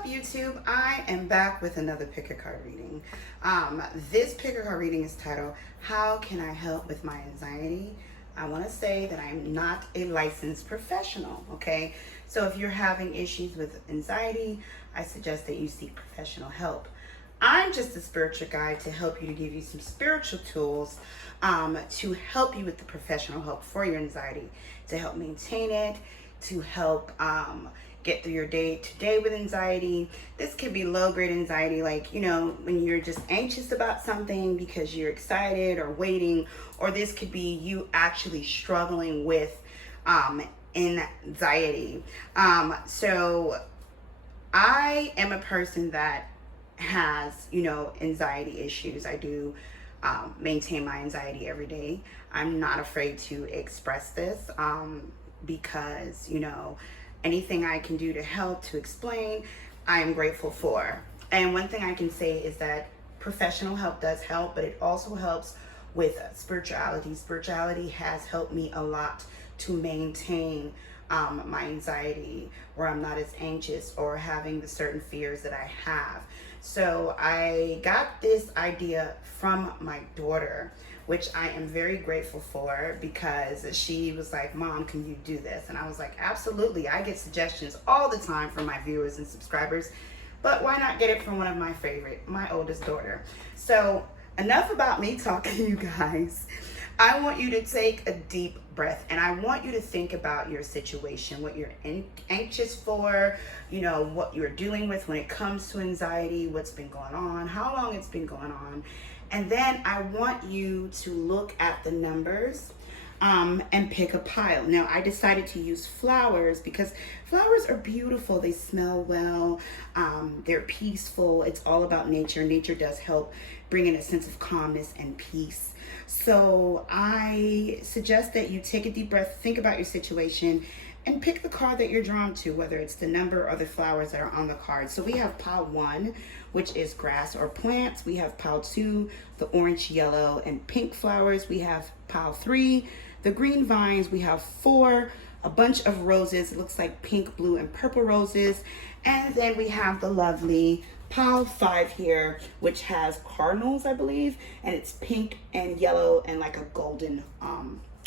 up, YouTube? I am back with another pick a card reading. This pick a card reading is titled, How Can I Help with My Anxiety? I want to say that I'm not a licensed professional, okay? So if you're having issues with anxiety, I suggest that you seek professional help. I'm just a spiritual guide to help you, to give you some spiritual tools to help you with the professional help for your anxiety, to help maintain it, to help get through your day to day with anxiety. This could be low grade anxiety, like, you know, when you're just anxious about something because you're excited or waiting, or this could be you actually struggling with anxiety. So I am a person that has, you know, anxiety issues. I do maintain my anxiety every day. I'm not afraid to express this because, you know, anything I can do to help, to explain, I am grateful for. And one thing I can say is that professional help does help, but it also helps with spirituality. Spirituality has helped me a lot to maintain my anxiety, where I'm not as anxious or having the certain fears that I have. So I got this idea from my daughter, which I am very grateful for, because she was like, Mom, can you do this? And I was like, absolutely. I get suggestions all the time from my viewers and subscribers, but why not get it from one of my favorite, my oldest daughter? So enough about me talking to you guys. I want you to take a deep breath, and I want you to think about your situation, what you're anxious for, you know, what you're dealing with when it comes to anxiety, what's been going on, how long it's been going on. And then I want you to look at the numbers and pick a pile. Now, I decided to use flowers because flowers are beautiful. They smell well. They're peaceful. It's all about nature. Nature does help bring in a sense of calmness and peace. So I suggest that you take a deep breath, think about your situation, and pick the card that you're drawn to, whether it's the number or the flowers that are on the card. So we have pile 1, which is grass or plants. We have pile 2, the orange, yellow, and pink flowers. We have pile 3, the green vines. We have 4, a bunch of roses. It looks like pink, blue, and purple roses. And then we have the lovely pile 5 here, which has cardinals, I believe, and it's pink and yellow and like a golden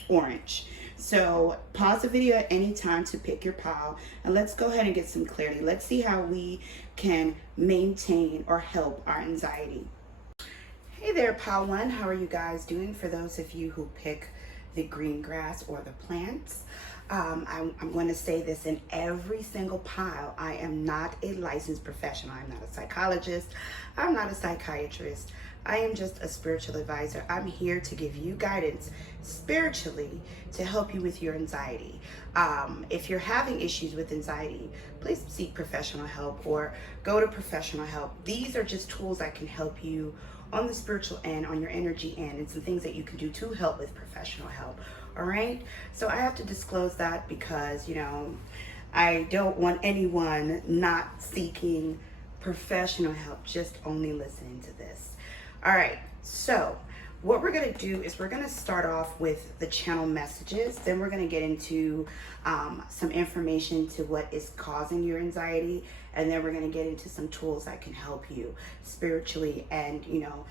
orange. So pause the video at any time to pick your pile, and let's go ahead and get some clarity. Let's see how we can maintain or help our anxiety. Hey there, pile 1. How are you guys doing? For those of you who pick the green grass or the plants, I'm going to say this in every single pile. I am not a licensed professional. I'm not a psychologist. I'm not a psychiatrist. I am just a spiritual advisor. I'm here to give you guidance spiritually to help you with your anxiety. If you're having issues with anxiety, please seek professional help or go to professional help. These are just tools that can help you on the spiritual end, on your energy end, and some things that you can do to help with professional help. All right? So I have to disclose that because, you know, I don't want anyone not seeking professional help, just only listening to this. All right, so what we're gonna do is we're gonna start off with the channel messages. Then we're gonna get into some information to what is causing your anxiety. And then we're gonna get into some tools that can help you spiritually and, you know,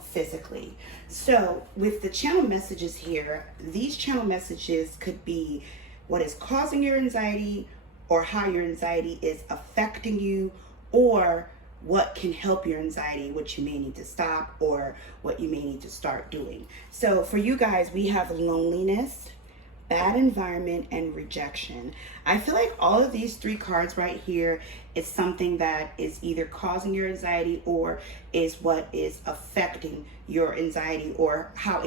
physically. So with the channel messages here, these channel messages could be what is causing your anxiety, or how your anxiety is affecting you, or what can help your anxiety, what you may need to stop, or what you may need to start doing. So for you guys, we have loneliness, bad environment, and rejection. I feel like all of these 3 cards right here is something that is either causing your anxiety or is what is affecting your anxiety, or how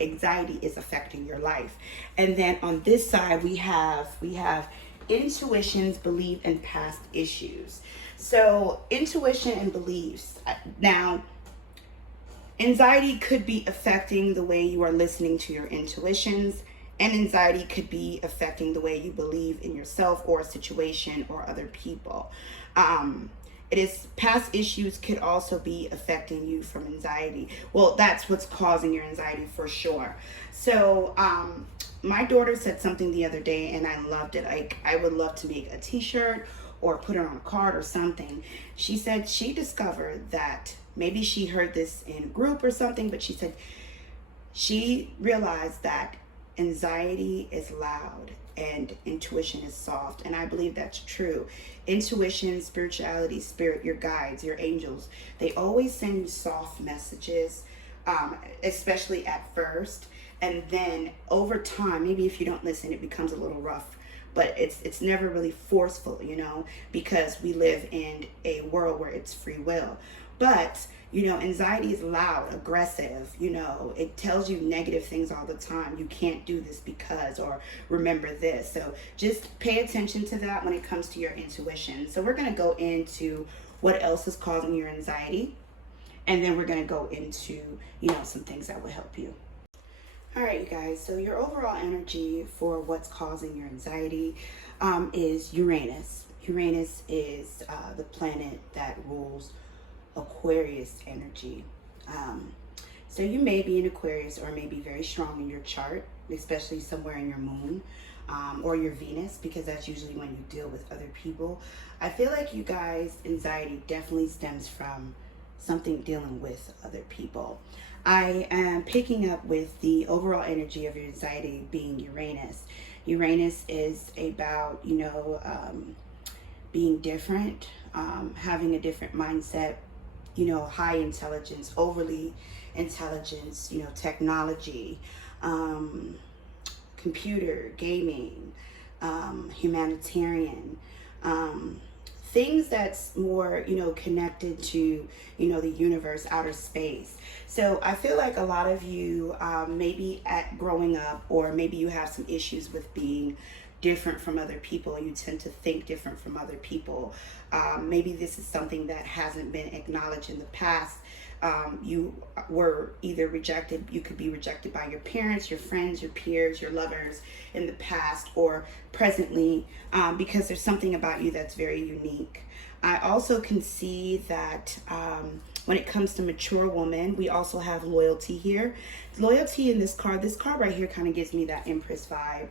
anxiety is affecting your life. And then on this side, we have intuitions, belief, and past issues. So intuition and beliefs. Now, anxiety could be affecting the way you are listening to your intuitions, and anxiety could be affecting the way you believe in yourself or a situation or other people. It is past issues could also be affecting you from anxiety. Well, that's what's causing your anxiety for sure. So my daughter said something the other day and I loved it. Like, I would love to make a t-shirt or put it on a card or something. She said she discovered that maybe she heard this in a group or something, but she said she realized that anxiety is loud and intuition is soft. And I believe that's true. Intuition, spirituality, spirit, your guides, your angels, they always send you soft messages, especially at first. And then over time, maybe if you don't listen, it becomes a little rough. But it's never really forceful, you know, because we live in a world where it's free will. But, you know, anxiety is loud, aggressive, you know, it tells you negative things all the time. You can't do this because, or remember this. So just pay attention to that when it comes to your intuition. So we're going to go into what else is causing your anxiety. And then we're going to go into, you know, some things that will help you. All right, you guys. So your overall energy for what's causing your anxiety is Uranus. Uranus is the planet that rules Aquarius energy. So you may be in Aquarius or may be very strong in your chart, especially somewhere in your moon or your Venus, because that's usually when you deal with other people. I feel like you guys' anxiety definitely stems from something dealing with other people. I am picking up with the overall energy of your anxiety being Uranus. Uranus is about, you know, being different, having a different mindset, you know, high intelligence, overly intelligence, you know, technology, computer, gaming, humanitarian, things that's more, you know, connected to, you know, the universe, outer space. So I feel like a lot of you, maybe at growing up, or maybe you have some issues with being different from other people. You tend to think different from other people. Maybe this is something that hasn't been acknowledged in the past. You were either rejected, you could be rejected by your parents, your friends, your peers, your lovers in the past or presently, because there's something about you that's very unique. I also can see that when it comes to mature woman, we also have loyalty here. Loyalty in this card right here kind of gives me that Empress vibe.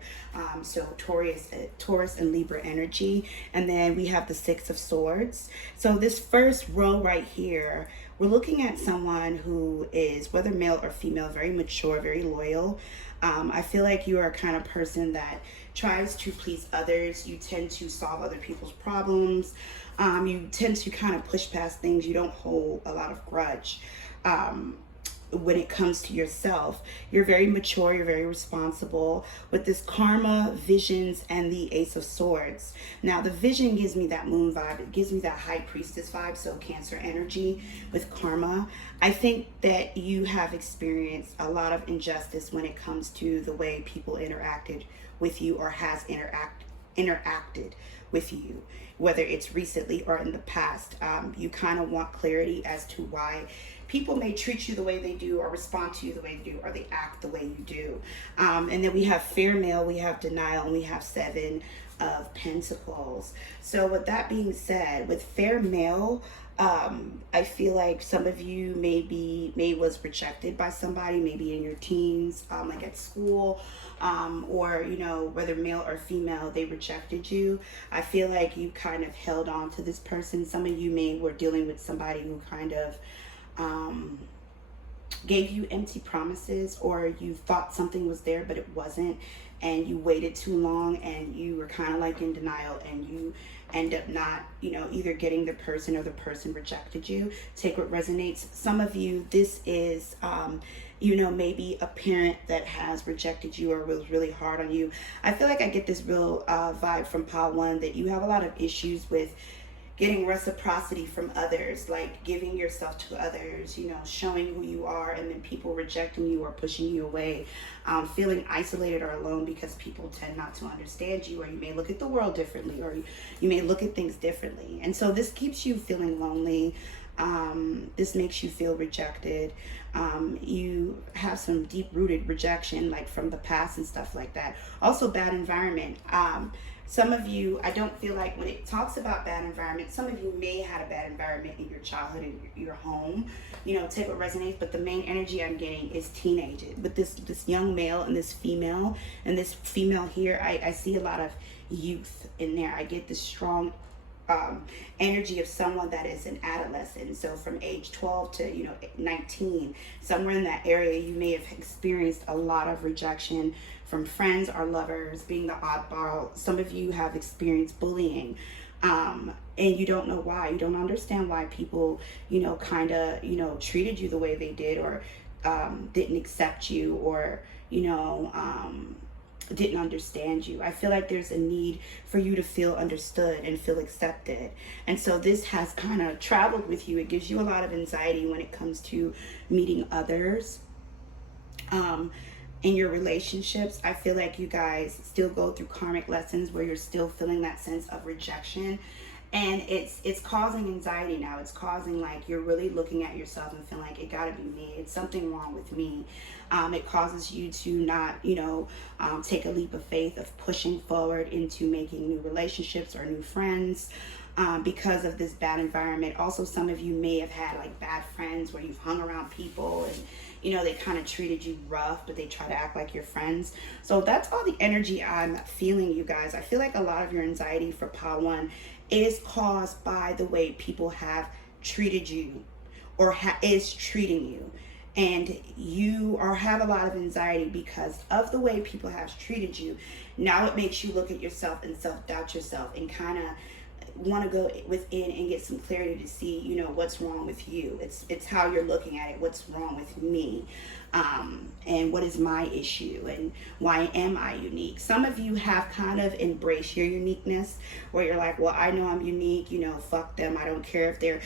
So Taurus and Libra energy. And then we have the Six of Swords. So this first row right here, we're looking at someone who is, whether male or female, very mature, very loyal. I feel like you are a kind of person that tries to please others. You tend to solve other people's problems. You tend to kind of push past things. You don't hold a lot of grudge. When it comes to yourself, you're very mature, you're very responsible with this karma, visions, and the Ace of Swords. Now the vision gives me that moon vibe. It gives me that high priestess vibe. So Cancer energy with karma. I think that you have experienced a lot of injustice when it comes to the way people interacted with you or has interacted with you, whether it's recently or in the past. You kind of want clarity as to why people may treat you the way they do or respond to you the way they do or they act the way you do. And then we have fair male, we have denial, and we have Seven of Pentacles. So with that being said, with fair male, I feel like some of you maybe was rejected by somebody, maybe in your teens, like at school, or, you know, whether male or female, they rejected you. I feel like you kind of held on to this person. Some of you were dealing with somebody who kind of gave you empty promises, or you thought something was there but it wasn't, and you waited too long and you were kind of like in denial, and you end up not, you know, either getting the person or the person rejected you. Take what resonates. Some of you, this is you know, maybe a parent that has rejected you or was really hard on you. I feel like I get this real vibe from Pile 1 that you have a lot of issues with getting reciprocity from others, like giving yourself to others, you know, showing who you are, and then people rejecting you or pushing you away, feeling isolated or alone because people tend not to understand you, or you may look at the world differently, or you may look at things differently. And so this keeps you feeling lonely. This makes you feel rejected. You have some deep-rooted rejection, like from the past and stuff like that. Also, bad environment. Some of you, I don't feel like when it talks about bad environment, some of you may have had a bad environment in your childhood, in your home, you know, take what resonates. But the main energy I'm getting is teenage. With this young male and this female here, I see a lot of youth in there. I get this strong energy of someone that is an adolescent. So from age 12 to 19, somewhere in that area, you may have experienced a lot of rejection from friends or lovers, being the oddball. Some of you have experienced bullying, and you don't know why. You don't understand why people kind of treated you the way they did, or didn't accept you, or didn't understand you. I feel like there's a need for you to feel understood and feel accepted. And so this has kind of traveled with you. It gives you a lot of anxiety when it comes to meeting others. In your relationships, I feel like you guys still go through karmic lessons where you're still feeling that sense of rejection. And it's causing anxiety now. It's causing, like, you're really looking at yourself and feeling like it gotta be me. It's something wrong with me. It causes you to not, take a leap of faith of pushing forward into making new relationships or new friends, because of this bad environment. Also, some of you may have had like bad friends where you've hung around people and they kind of treated you rough, but they try to act like your friends. So that's all the energy I'm feeling, you guys. I feel like a lot of your anxiety for pile 1 is caused by the way people have treated you, or is treating you. And you have a lot of anxiety because of the way people have treated you. Now it makes you look at yourself and self-doubt yourself, and kind of want to go within and get some clarity to see what's wrong with you. It's how you're looking at it. What's wrong with me, and what is my issue, and why am I unique? Some of you have kind of embraced your uniqueness, where you're like, well, I know I'm unique, fuck them, I don't care if they're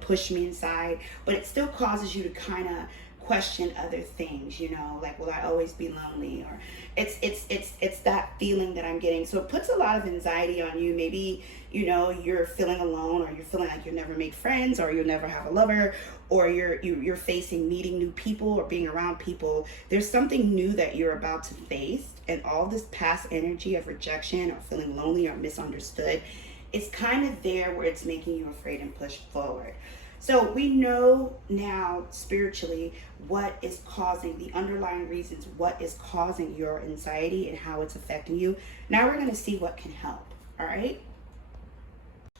push me inside. But it still causes you to kind of question other things, like, will I always be lonely? Or it's that feeling that I'm getting. So it puts a lot of anxiety on you. Maybe you're feeling alone, or you're feeling like you'll never make friends, or you'll never have a lover, or you're facing meeting new people or being around people. There's something new that you're about to face, and all this past energy of rejection or feeling lonely or misunderstood, it's kind of there where it's making you afraid and push forward. So we know now spiritually what is causing the underlying reasons, what is causing your anxiety and how it's affecting you. Now we're going to see what can help. All right.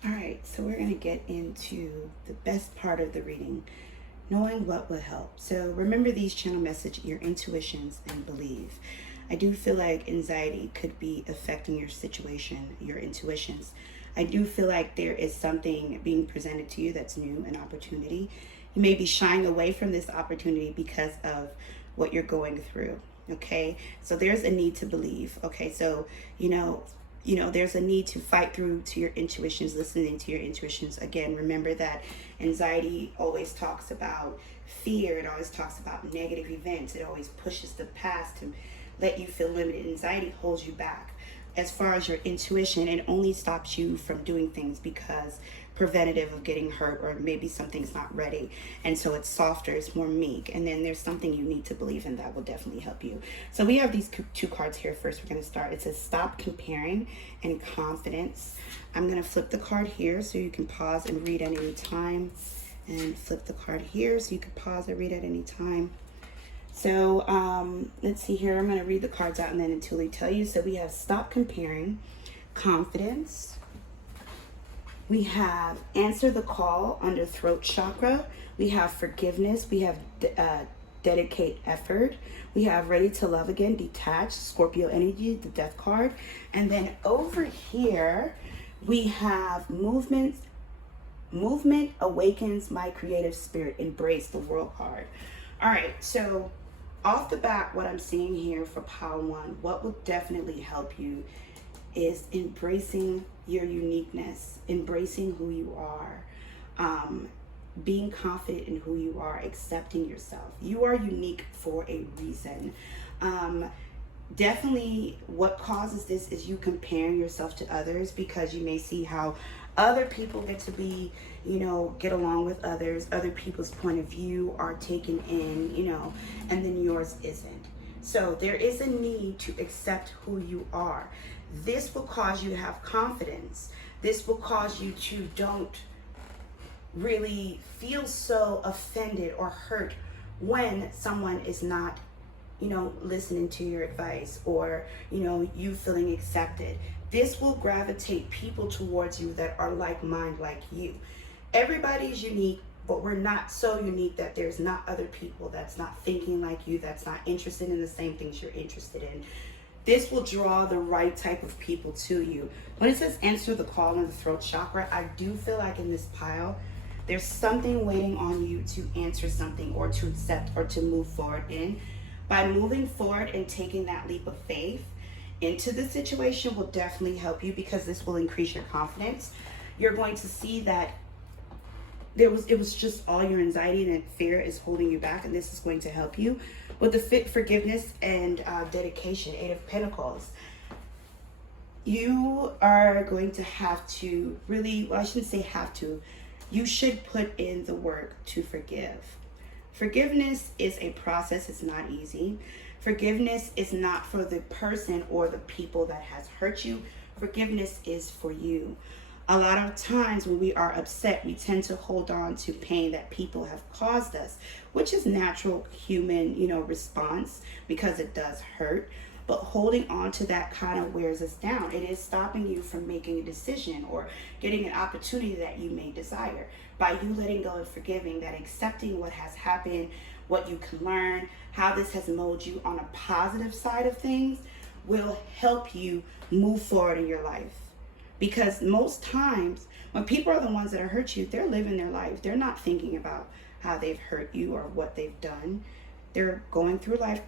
All right. So we're going to get into the best part of the reading, knowing what will help. So remember these channel message, your intuitions, and believe. I do feel like anxiety could be affecting your situation, your intuitions. I do feel like there is something being presented to you that's new, an opportunity. You may be shying away from this opportunity because of what you're going through, okay? So there's a need to believe, okay? So, there's a need to fight through to your intuitions, listening to your intuitions. Again, remember that anxiety always talks about fear. It always talks about negative events. It always pushes the past to let you feel limited. Anxiety holds you back. As far as your intuition, it only stops you from doing things because preventative of getting hurt, or maybe something's not ready, and so it's softer, it's more meek. And then there's something you need to believe in that will definitely help you. So we have these 2 cards here. First, we're going to start. It says stop comparing and confidence. I'm going to flip the card here so you can pause and read at any time, and flip the card here so you can pause and read at any time. So let's see here. I'm going to read the cards out and then until they tell you. So we have stop comparing, confidence. We have answer the call under throat chakra. We have forgiveness. We have dedicate effort. We have ready to love again, detached, Scorpio energy, the death card. And then over here, we have movement awakens my creative spirit, embrace the world card. All right, so off the bat, what I'm seeing here for pile 1, what will definitely help you is embracing your uniqueness, embracing who you are, being confident in who you are, accepting yourself. You are unique for a reason. Definitely what causes this is you comparing yourself to others, because you may see how other people get to be, get along with others. Other people's point of view are taken in, and then yours isn't. So there is a need to accept who you are. This will cause you to have confidence. This will cause you to don't really feel so offended or hurt when someone is not listening to your advice, or you feeling accepted. this will gravitate people towards you that are like mind like you. Everybody's unique, but we're not so unique that there's not other people that's not thinking like you, that's not interested in the same things you're interested in. This will draw the right type of people to you. When it says answer the call in the throat chakra, I do feel like in this pile, there's something waiting on you to answer something or to accept or to move forward in. By moving forward and taking that leap of faith into the situation will definitely help you, because this will increase your confidence. You're going to see that it was just all your anxiety and fear is holding you back, and this is going to help you with the forgiveness and dedication. 8 of Pentacles. You are going to have to really, well, I shouldn't say have to, you should put in the work to forgive. Forgiveness is a process. It's not easy. Forgiveness is not for the person or the people that has hurt you. Forgiveness is for you. A lot of times when we are upset, we tend to hold on to pain that people have caused us, which is natural human, response, because it does hurt. But holding on to that kind of wears us down. It is stopping you from making a decision or getting an opportunity that you may desire. By you letting go and forgiving, that accepting what has happened, what you can learn, how this has molded you on a positive side of things, will help you move forward in your life. Because most times when people are the ones that hurt you, they're living their life. They're not thinking about how they've hurt you or what they've done. They're going through life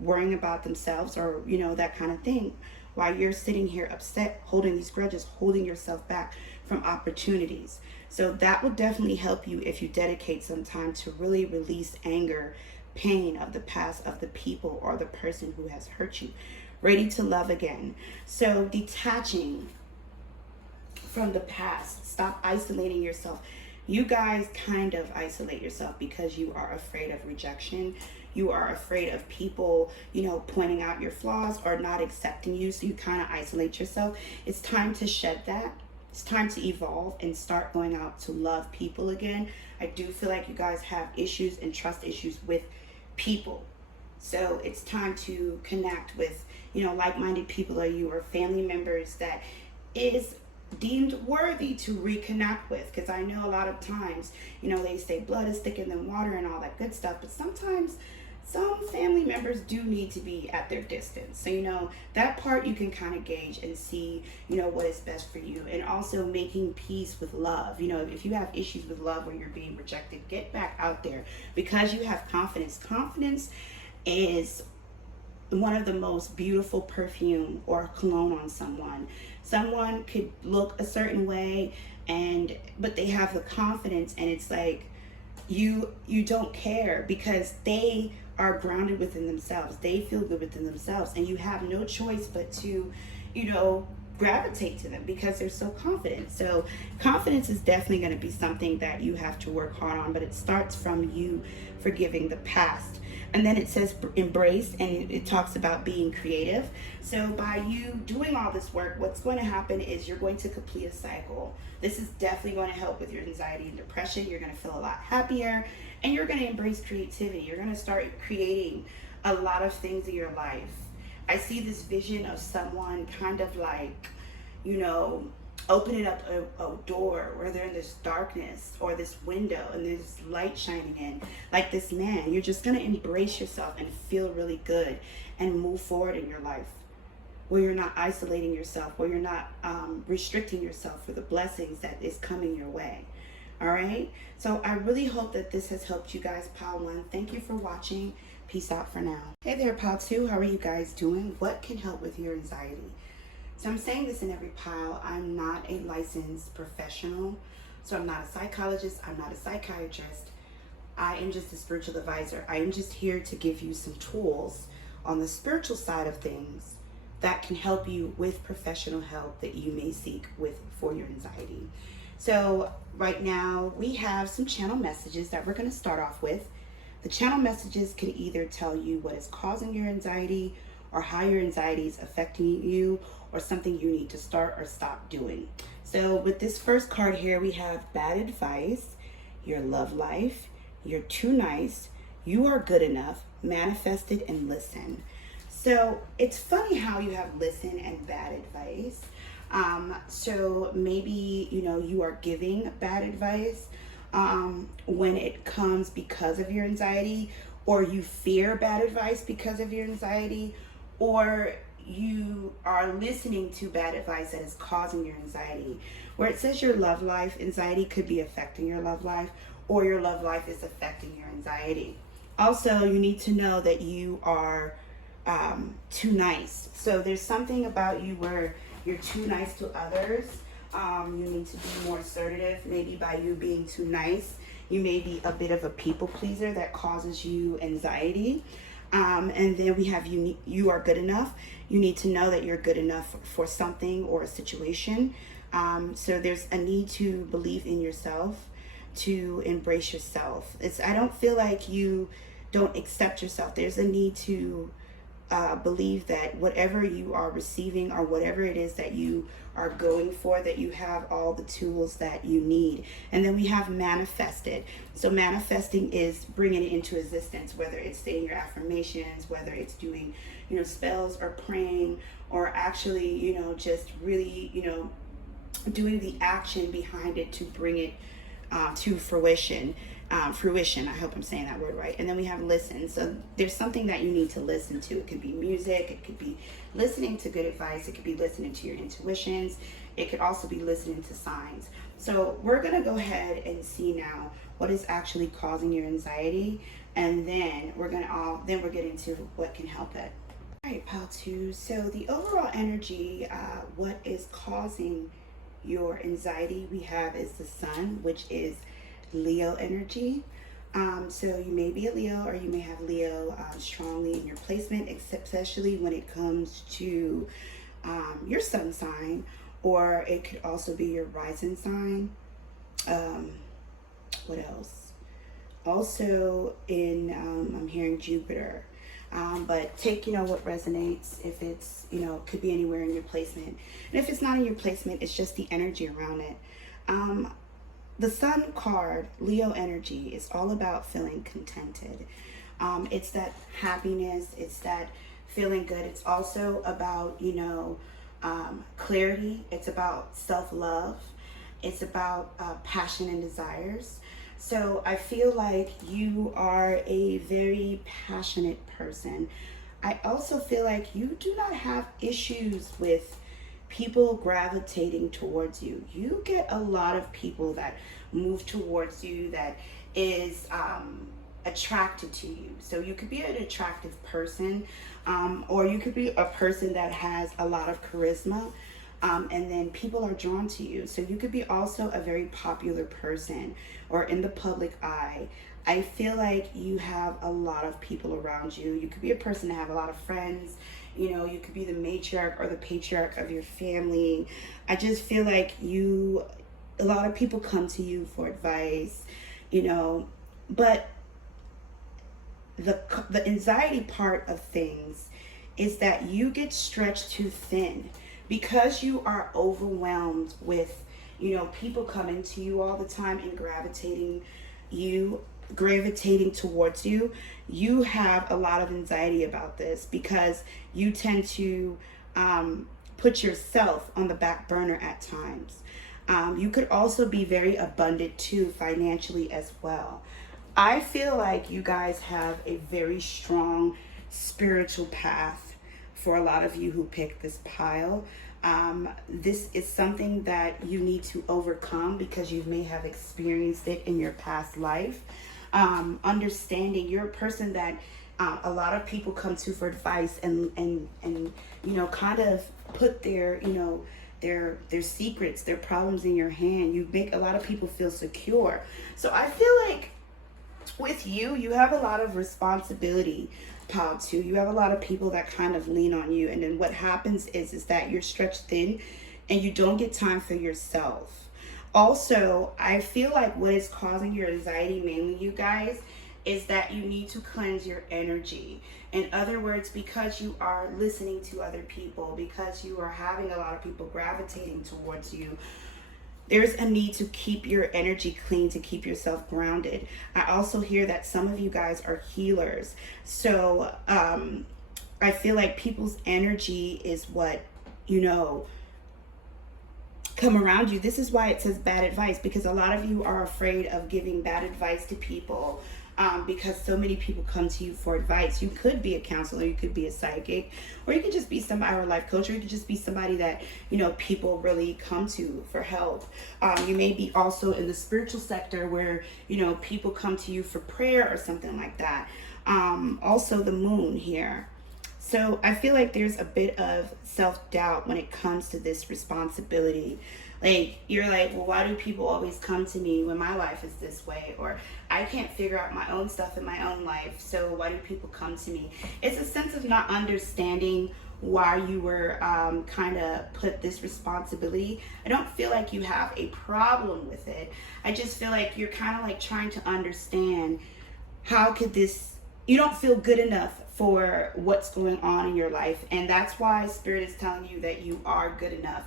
worrying about themselves or, that kind of thing, while you're sitting here upset, holding these grudges, holding yourself back from opportunities. So that will definitely help you if you dedicate some time to really release anger, pain of the past, of the people or the person who has hurt you. Ready to love again. So detaching from the past. Stop isolating yourself. You guys kind of isolate yourself because you are afraid of rejection. You are afraid of people, pointing out your flaws or not accepting you. So you kind of isolate yourself. It's time to shed that. It's time to evolve and start going out to love people again. I do feel like you guys have issues and trust issues with people. So it's time to connect with, like-minded people or you or family members that is deemed worthy to reconnect with. Because I know a lot of times, they say blood is thicker than water and all that good stuff, but sometimes some family members do need to be at their distance. So, that part you can kind of gauge and see, what is best for you. And also making peace with love. If you have issues with love where you're being rejected, get back out there because you have confidence. Confidence is one of the most beautiful perfume or cologne on someone. Someone could look a certain way but they have the confidence, and it's like you don't care because they are grounded within themselves. They feel good within themselves, and you have no choice but to, gravitate to them because they're so confident. So confidence is definitely going to be something that you have to work hard on, but it starts from you forgiving the past. And then it says embrace, and it talks about being creative. So by you doing all this work, what's going to happen is you're going to complete a cycle. This is definitely going to help with your anxiety and depression. You're going to feel a lot happier, and you're going to embrace creativity. You're going to start creating a lot of things in your life. I see this vision of someone kind of like, opening up a door where they're in this darkness or this window and there's light shining in. Like this man, you're just going to embrace yourself and feel really good and move forward in your life, where you're not isolating yourself, where you're not restricting yourself for the blessings that is coming your way. All right? So I really hope that this has helped you guys, Pile 1. Thank you for watching. Peace out for now. Hey there, Pile 2. How are you guys doing? What can help with your anxiety? So I'm saying this in every pile. I'm not a licensed professional. So I'm not a psychologist. I'm not a psychiatrist. I am just a spiritual advisor. I am just here to give you some tools on the spiritual side of things that can help you with professional help that you may seek for your anxiety. So right now we have some channel messages that we're going to start off with. The channel messages can either tell you what is causing your anxiety or how your anxiety is affecting you, or something you need to start or stop doing. So with this first card here, we have bad advice, your love life, you're too nice, you are good enough, manifest it, and listen. So it's funny how you have listen and bad advice. So maybe, you are giving bad advice when it comes because of your anxiety, or you fear bad advice because of your anxiety, or you are listening to bad advice that is causing your anxiety. Where it says your love life, anxiety could be affecting your love life, or your love life is affecting your anxiety. Also, you need to know that you are too nice. So there's something about you where you're too nice to others. You need to be more assertive. Maybe by you being too nice, you may be a bit of a people pleaser that causes you anxiety. And then we have you are good enough. You need to know that you're good enough for something or a situation. So there's a need to believe in yourself, to embrace yourself. I don't feel like you don't accept yourself. There's a need to believe that whatever you are receiving, or whatever it is that you are going for, that you have all the tools that you need. And then we have manifested. So manifesting is bringing it into existence, whether it's saying your affirmations, whether it's doing, spells, or praying, or actually, just really, doing the action behind it to bring it to fruition. I hope I'm saying that word right. And then we have listen. So there's something that you need to listen to. It could be music. It could be listening to good advice. It could be listening to your intuitions. It could also be listening to signs. So we're going to go ahead and see now what is actually causing your anxiety. And then we're getting to what can help it. All right, pal 2. So the overall energy, what is causing your anxiety, we have is the sun, which is Leo energy. So you may be a Leo, or you may have Leo strongly in your placement, especially when it comes to your sun sign, or it could also be your rising sign. What else? Also I'm hearing Jupiter. But take, what resonates. If it's, could be anywhere in your placement. And if it's not in your placement, it's just the energy around it. The Sun card, Leo energy, is all about feeling contented. It's that happiness. It's that feeling good. It's also about, clarity. It's about self-love. It's about passion and desires. So I feel like you are a very passionate person. I also feel like you do not have issues with people gravitating towards you. You get a lot of people that move towards you, that is attracted to you. So you could be an attractive person, or you could be a person that has a lot of charisma, and then people are drawn to you. So you could be also a very popular person, or in the public eye. I feel like you have a lot of people around you. You could be a person that have a lot of friends. You could be the matriarch or the patriarch of your family. I just feel like a lot of people come to you for advice, but the anxiety part of things is that you get stretched too thin because you are overwhelmed with, people coming to you all the time and gravitating towards you. You have a lot of anxiety about this because you tend to put yourself on the back burner at times. You could also be very abundant too, financially as well. I feel like you guys have a very strong spiritual path for a lot of you who pick this pile. This is something that you need to overcome because you may have experienced it in your past life. Understanding you're a person that a lot of people come to for advice and kind of put their secrets, their problems in your hand. You make a lot of people feel secure. So I feel like with you have a lot of responsibility, pal 2. You have a lot of people that kind of lean on you, and then what happens is that you're stretched thin and you don't get time for yourself. Also, I feel like what is causing your anxiety mainly, you guys, is that you need to cleanse your energy. In other words, because you are listening to other people, because you are having a lot of people gravitating towards you, there's a need to keep your energy clean, to keep yourself grounded. I also hear that some of you guys are healers. So I feel like people's energy is what, come around you. This is why it says bad advice, because a lot of you are afraid of giving bad advice to people, because so many people come to you for advice. You could be a counselor, you could be a psychic, or you could just be somebody, or a life coach, or you could just be somebody that, you know, people really come to for help. You may be also in the spiritual sector where, you know, people come to you for prayer or something like that. Also the moon here. So I feel like there's a bit of self-doubt when it comes to this responsibility. Like, you're like, well, why do people always come to me when my life is this way? Or I can't figure out my own stuff in my own life, so why do people come to me? It's a sense of not understanding why you were kind of put this responsibility. I don't feel like you have a problem with it. I just feel like you're kind of like trying to understand, how could this, you don't feel good enough for what's going on in your life. And that's why Spirit is telling you that you are good enough.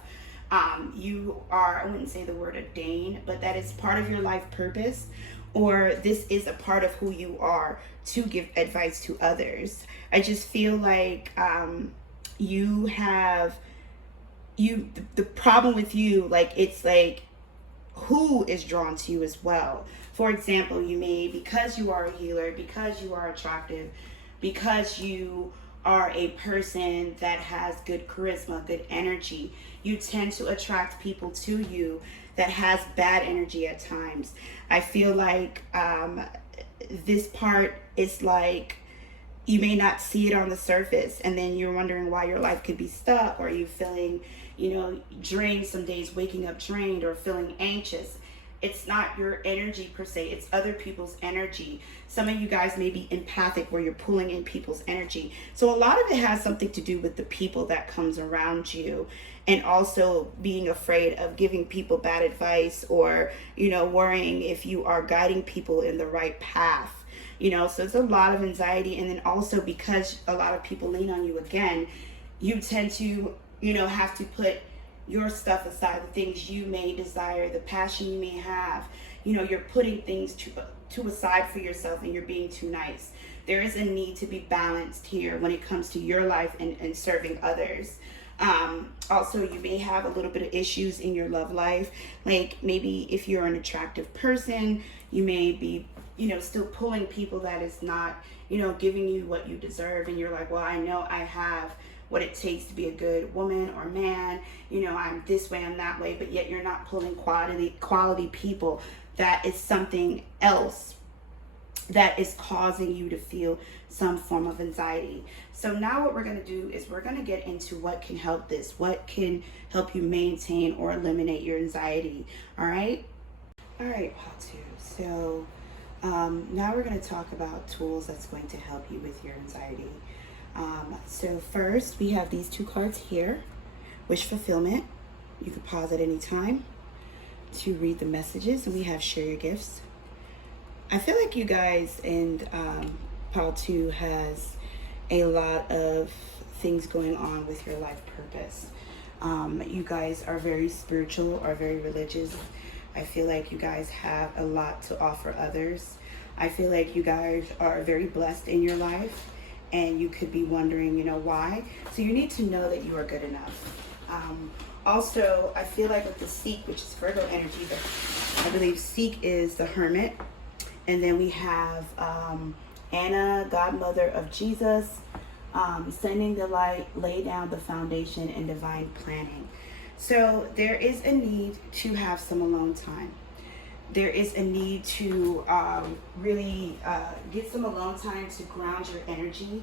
You are, I wouldn't say the word ordained, but that is part of your life purpose, or this is a part of who you are, to give advice to others. I just feel like you have, the problem with you, like, it's like, who is drawn to you as well. For example, you may, because you are a healer, because you are attractive, because you are a person that has good charisma, good energy, you tend to attract people to you that has bad energy at times. I feel like this part is like, you may not see it on the surface, and then you're wondering why your life could be stuck, or you feeling, you know, drained some days, waking up drained or feeling anxious. It's not your energy per se, it's other people's energy. Some of you guys may be empathic, where you're pulling in people's energy. So a lot of it has something to do with the people that comes around you, and also being afraid of giving people bad advice, or, you know, worrying if you are guiding people in the right path. You know, so it's a lot of anxiety. And then also, because a lot of people lean on you again, you tend to, you know, have to put your stuff aside, the things you may desire, the passion you may have. You know, you're putting things to aside for yourself, and you're being too nice. There is a need to be balanced here when it comes to your life and serving others. Also, you may have a little bit of issues in your love life. Like, maybe if you're an attractive person, you may be, you know, still pulling people that is not, you know, giving you what you deserve. And you're like, well, I know I have what it takes to be a good woman or man. You know, I'm this way, I'm that way, but yet you're not pulling quality people. That is something else that is causing you to feel some form of anxiety. So now what we're going to do is we're going to get into what can help this, what can help you maintain or eliminate your anxiety. All right, Patu. So now we're going to talk about tools that's going to help you with your anxiety. So first, we have these two cards here. Wish fulfillment. You can pause at any time to read the messages, and we have share your gifts. I feel like you guys and Pal 2 has a lot of things going on with your life purpose. You guys are very spiritual, are very religious. I feel like you guys have a lot to offer others. I feel like you guys are very blessed in your life, and you could be wondering, you know, why. So you need to know that you are good enough. Also, I feel like with the Seek, which is Virgo energy, I believe Seek is the Hermit. And then we have Anna, godmother of Jesus, sending the light, lay down the foundation, and divine planning. So there is a need to have some alone time. There is a need to really get some alone time to ground your energy,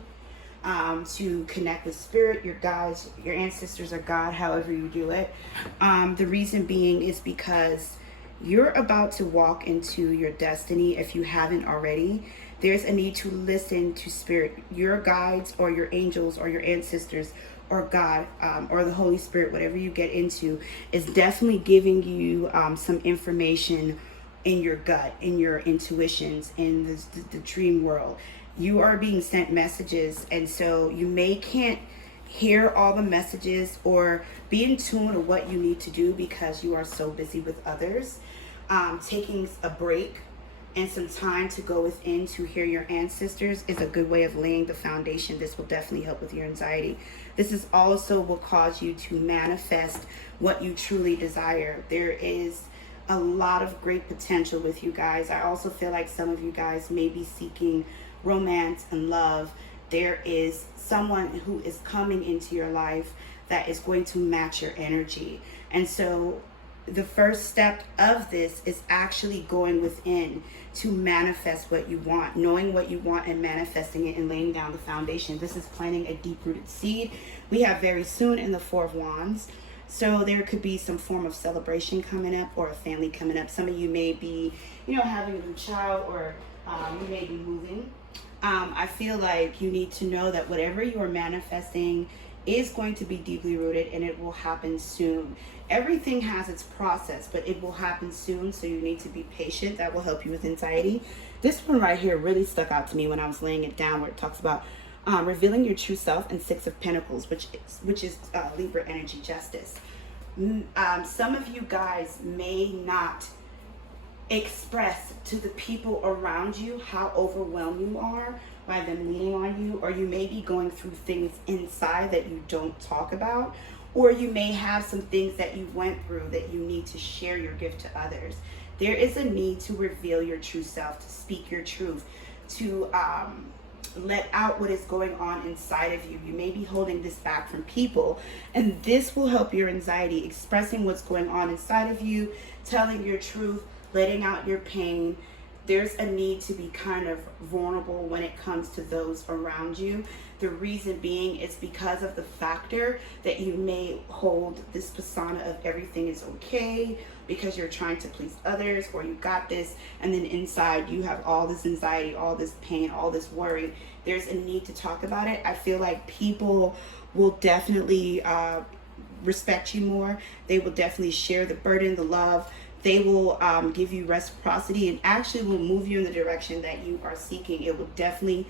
to connect with spirit, your guides, your ancestors, or God, however you do it. The reason being is because you're about to walk into your destiny. If you haven't already, there's a need to listen to spirit, your guides or your angels or your ancestors or God, or the Holy Spirit, whatever you get into, is definitely giving you some information in your gut, in your intuitions, in the dream world. You are being sent messages, and so you can't hear all the messages or be in tune with what you need to do because you are so busy with others. Taking a break and some time to go within to hear your ancestors is a good way of laying the foundation. This will definitely help with your anxiety. This is also will cause you to manifest what you truly desire. There is a lot of great potential with you guys. I also feel like some of you guys may be seeking romance and love. There is someone who is coming into your life that is going to match your energy. And so the first step of this is actually going within to manifest what you want, knowing what you want and manifesting it and laying down the foundation. This is planting a deep-rooted seed. We have very soon in the Four of Wands. So there could be some form of celebration coming up or a family coming up. Some of you may be, having a new child, or you may be moving. I feel like you need to know that whatever you are manifesting is going to be deeply rooted, and it will happen soon. Everything has its process, but it will happen soon, so you need to be patient. That will help you with anxiety. This one right here really stuck out to me when I was laying it down, where it talks about revealing your true self, and Six of Pentacles, which is Libra energy, justice. Some of you guys may not express to the people around you how overwhelmed you are by them leaning on you, or you may be going through things inside that you don't talk about, or you may have some things that you went through that you need to share your gift to others. There is a need to reveal your true self, to speak your truth, to let out what is going on inside of you. You may be holding this back from people, and this will help your anxiety, expressing what's going on inside of you, telling your truth, letting out your pain. There's a need to be kind of vulnerable when it comes to those around you. The reason being is because of the factor that you may hold this persona of everything is okay because you're trying to please others, or you got this, and then inside you have all this anxiety, all this pain, all this worry. There's a need to talk about it. I feel like people will definitely respect you more. They will definitely share the burden, the love. They will give you reciprocity, and actually will move you in the direction that you are seeking. It will definitely,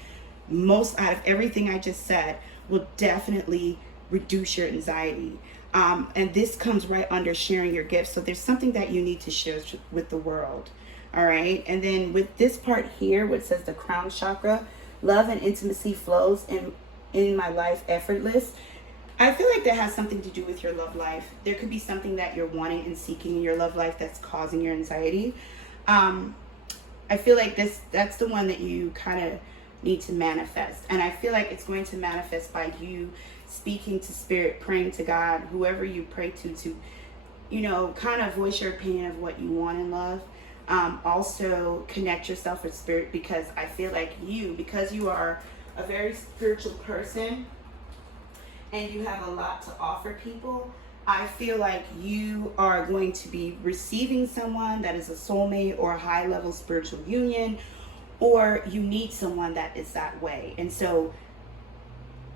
most out of everything I just said, will definitely reduce your anxiety. And this comes right under sharing your gifts. So there's something that you need to share with the world. All right. And then with this part here, which says the crown chakra, love and intimacy flows in my life effortless. I feel like that has something to do with your love life. There could be something that you're wanting and seeking in your love life that's causing your anxiety. I feel like that's the one that you kind of need to manifest. And I feel like it's going to manifest by you speaking to spirit, praying to God, whoever you pray to kind of voice your opinion of what you want in love. Also connect yourself with spirit, because I feel like because you are a very spiritual person and you have a lot to offer people, I feel like you are going to be receiving someone that is a soulmate or a high level spiritual union, or you need someone that is that way. And so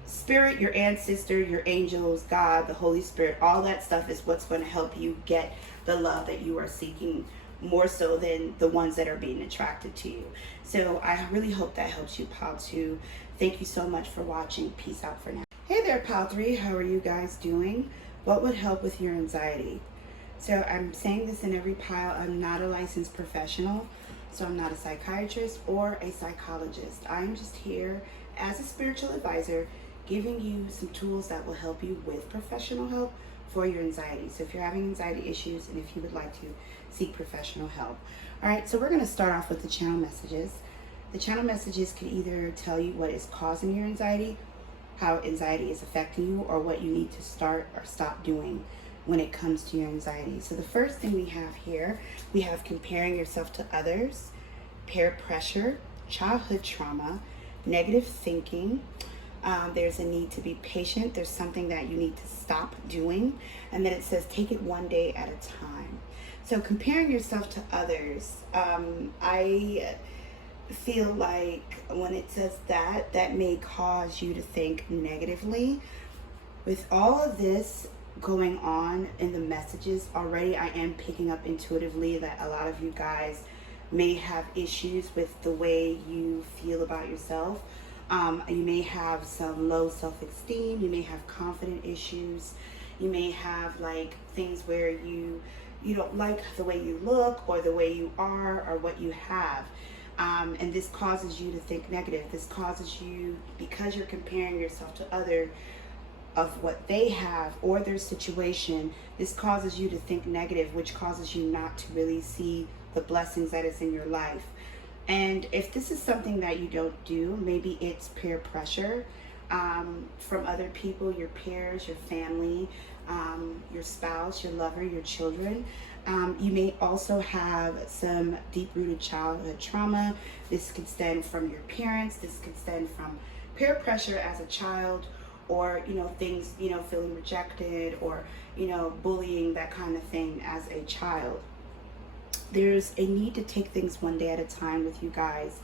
spirit, your ancestor, your angels, God, the Holy Spirit, all that stuff is what's going to help you get the love that you are seeking, more so than the ones that are being attracted to you. So I really hope that helps you, Pile 2. Thank you so much for watching. Peace out for now. Hey there, Pile 3. How are you guys doing? What would help with your anxiety? So I'm saying this in every pile. I'm not a licensed professional, so I'm not a psychiatrist or a psychologist. I am just here as a spiritual advisor, giving you some tools that will help you with professional help for your anxiety. So if you're having anxiety issues and if you would like to seek professional help. All right, so we're going to start off with the channel messages. The channel messages can either tell you what is causing your anxiety, how anxiety is affecting you, or what you need to start or stop doing when it comes to your anxiety. So the first thing we have here, we have comparing yourself to others, peer pressure, childhood trauma, negative thinking. There's a need to be patient. There's something that you need to stop doing. And then it says take it one day at a time. So comparing yourself to others, I feel like when it says that may cause you to think negatively. With all of this going on in the messages already, I am picking up intuitively that a lot of you guys may have issues with the way you feel about yourself. You may have some low self-esteem. You may have confidence issues. You may have like things where you you don't like the way you look or the way you are or what you have. And this causes you to think negative. This causes you, because you're comparing yourself to other of what they have or their situation, this causes you to think negative, which causes you not to really see the blessings that is in your life. And if this is something that you don't do, maybe it's peer pressure from other people, your peers, your family, your spouse, your lover, your children. You may also have some deep-rooted childhood trauma. This could stem from your parents. This could stem from peer pressure as a child, or, you know, things, you know, feeling rejected, or, you know, bullying, that kind of thing as a child. There's a need to take things one day at a time with you guys.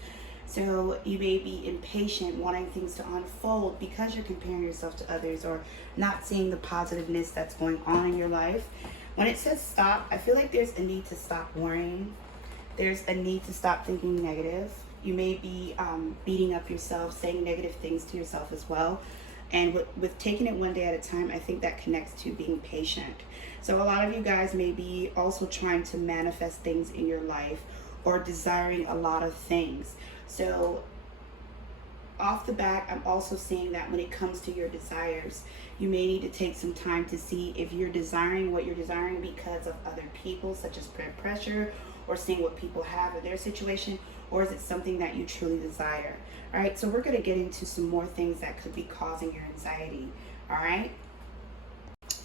So you may be impatient, wanting things to unfold because you're comparing yourself to others or not seeing the positiveness that's going on in your life. When it says stop, I feel like there's a need to stop worrying. There's a need to stop thinking negative. You may be beating up yourself, saying negative things to yourself as well. And with taking it one day at a time, I think that connects to being patient. So a lot of you guys may be also trying to manifest things in your life or desiring a lot of things. So off the bat, I'm also seeing that when it comes to your desires, you may need to take some time to see if you're desiring what you're desiring because of other people, such as peer pressure or seeing what people have in their situation, or is it something that you truly desire? All right, so we're going to get into some more things that could be causing your anxiety. All right,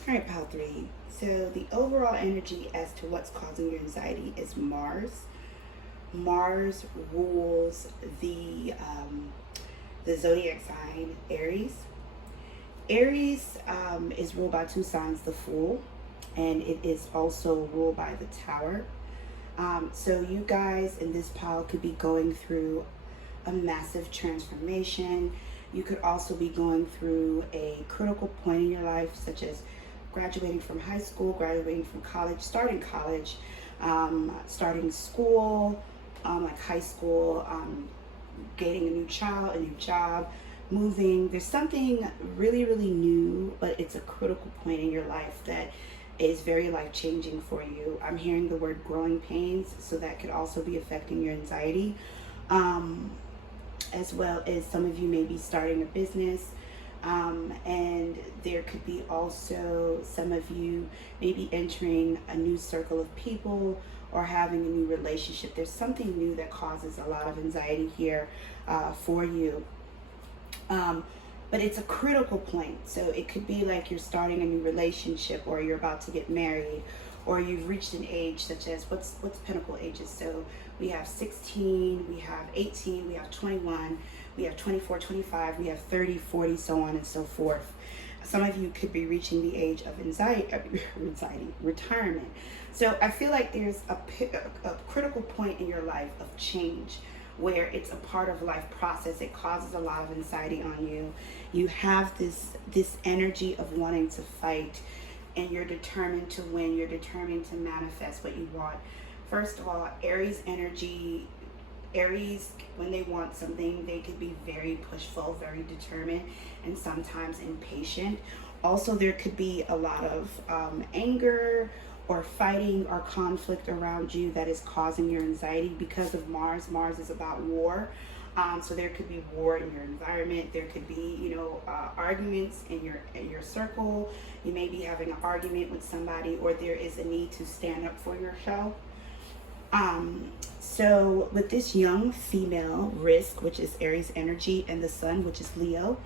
pile 3. So the overall energy as to what's causing your anxiety is Mars. Mars rules the zodiac sign Aries. Aries is ruled by 2 signs, the Fool, and it is also ruled by the Tower. So you guys in this pile could be going through a massive transformation. You could also be going through a critical point in your life, such as graduating from high school, graduating from college, starting school, like high school, getting a new child, a new job, moving. There's something really, really new, but it's a critical point in your life that is very life-changing for you. I'm hearing the word growing pains, so that could also be affecting your anxiety. As well as some of you may be starting a business, and there could be also some of you maybe entering a new circle of people or having a new relationship. There's something new that causes a lot of anxiety here for you. But it's a critical point. So it could be like you're starting a new relationship, or you're about to get married, or you've reached an age such as, what's pinnacle ages? So we have 16, we have 18, we have 21, we have 24, 25, we have 30, 40, so on and so forth. Some of you could be reaching the age of retirement. So I feel like there's a critical point in your life of change, where it's a part of life process. It causes a lot of anxiety on you. You have this energy of wanting to fight, and you're determined to win. You're determined to manifest what you want. First of all, Aries energy, Aries, when they want something, they could be very pushful, very determined, and sometimes impatient. Also, there could be a lot of anger or fighting or conflict around you that is causing your anxiety because of Mars. Mars is about war. So there could be war in your environment. There could be, you know, arguments in your circle. You may be having an argument with somebody, or there is a need to stand up for yourself. So with this young female risk, which is Aries energy, and the sun, which is Leo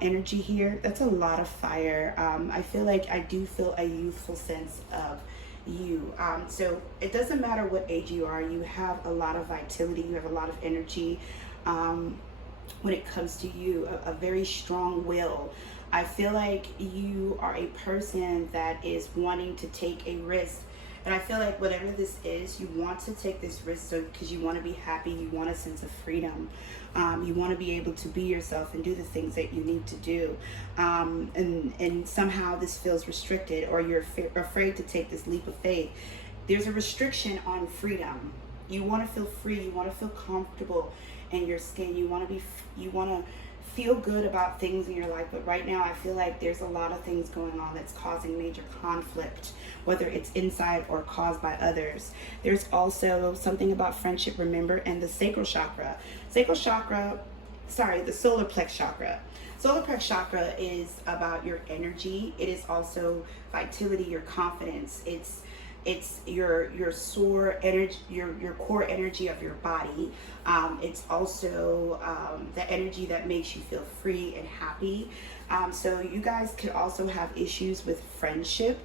energy here, that's a lot of fire. I feel like I do feel a youthful sense of you. So it doesn't matter what age you are, you have a lot of vitality, you have a lot of energy. When it comes to you, a very strong will. I feel like you are a person that is wanting to take a risk. And I feel like whatever this is, you want to take this risk because you want to be happy, you want a sense of freedom. You want to be able to be yourself and do the things that you need to do. And somehow this feels restricted, or you're afraid to take this leap of faith. There's a restriction on freedom. You want to feel free, you want to feel comfortable in your skin, you want to feel good about things in your life, but right now I feel like there's a lot of things going on that's causing major conflict, whether it's inside or caused by others. There's also something about friendship, remember, and the sacral chakra. The solar plex chakra. Solar plex chakra is about your energy. It is also vitality, your confidence. It's your soar energy, your core energy of your body. It's also the energy that makes you feel free and happy. So you guys could also have issues with friendship.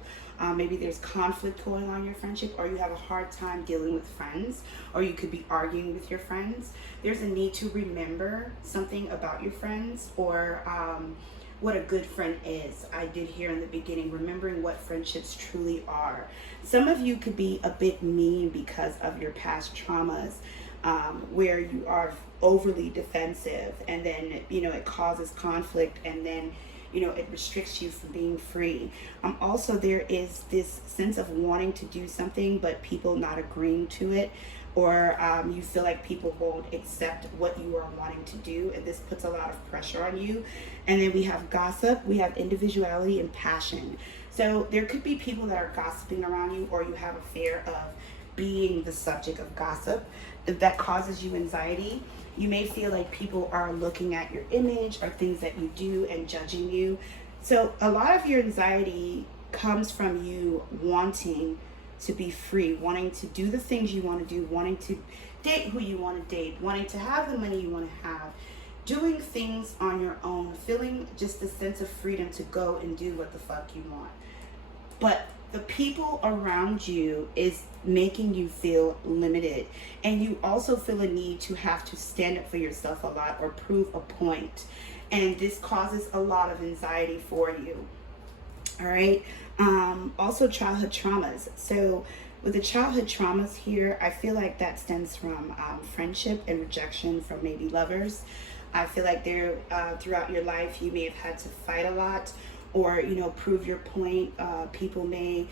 Maybe there's conflict going on in your friendship, or you have a hard time dealing with friends, or you could be arguing with your friends. There's a need to remember something about your friends, or what a good friend is. I did hear in the beginning, remembering what friendships truly are. Some of you could be a bit mean because of your past traumas, where you are overly defensive, and then, it causes conflict, and then, it restricts you from being free. Also, there is this sense of wanting to do something, but people not agreeing to it, or you feel like people won't accept what you are wanting to do, and this puts a lot of pressure on you. And then we have gossip, we have individuality and passion. So there could be people that are gossiping around you, or you have a fear of being the subject of gossip that causes you anxiety. You may feel like people are looking at your image or things that you do and judging you. So a lot of your anxiety comes from you wanting to be free, wanting to do the things you want to do, wanting to date who you want to date, wanting to have the money you want to have, doing things on your own, feeling just a sense of freedom to go and do what the fuck you want. But the people around you is making you feel limited, and you also feel a need to have to stand up for yourself a lot or prove a point, and this causes a lot of anxiety for you. All right. Also childhood traumas. So with the childhood traumas here, I feel like that stems from friendship and rejection from maybe lovers. I feel like there throughout your life you may have had to fight a lot, or prove your point. People may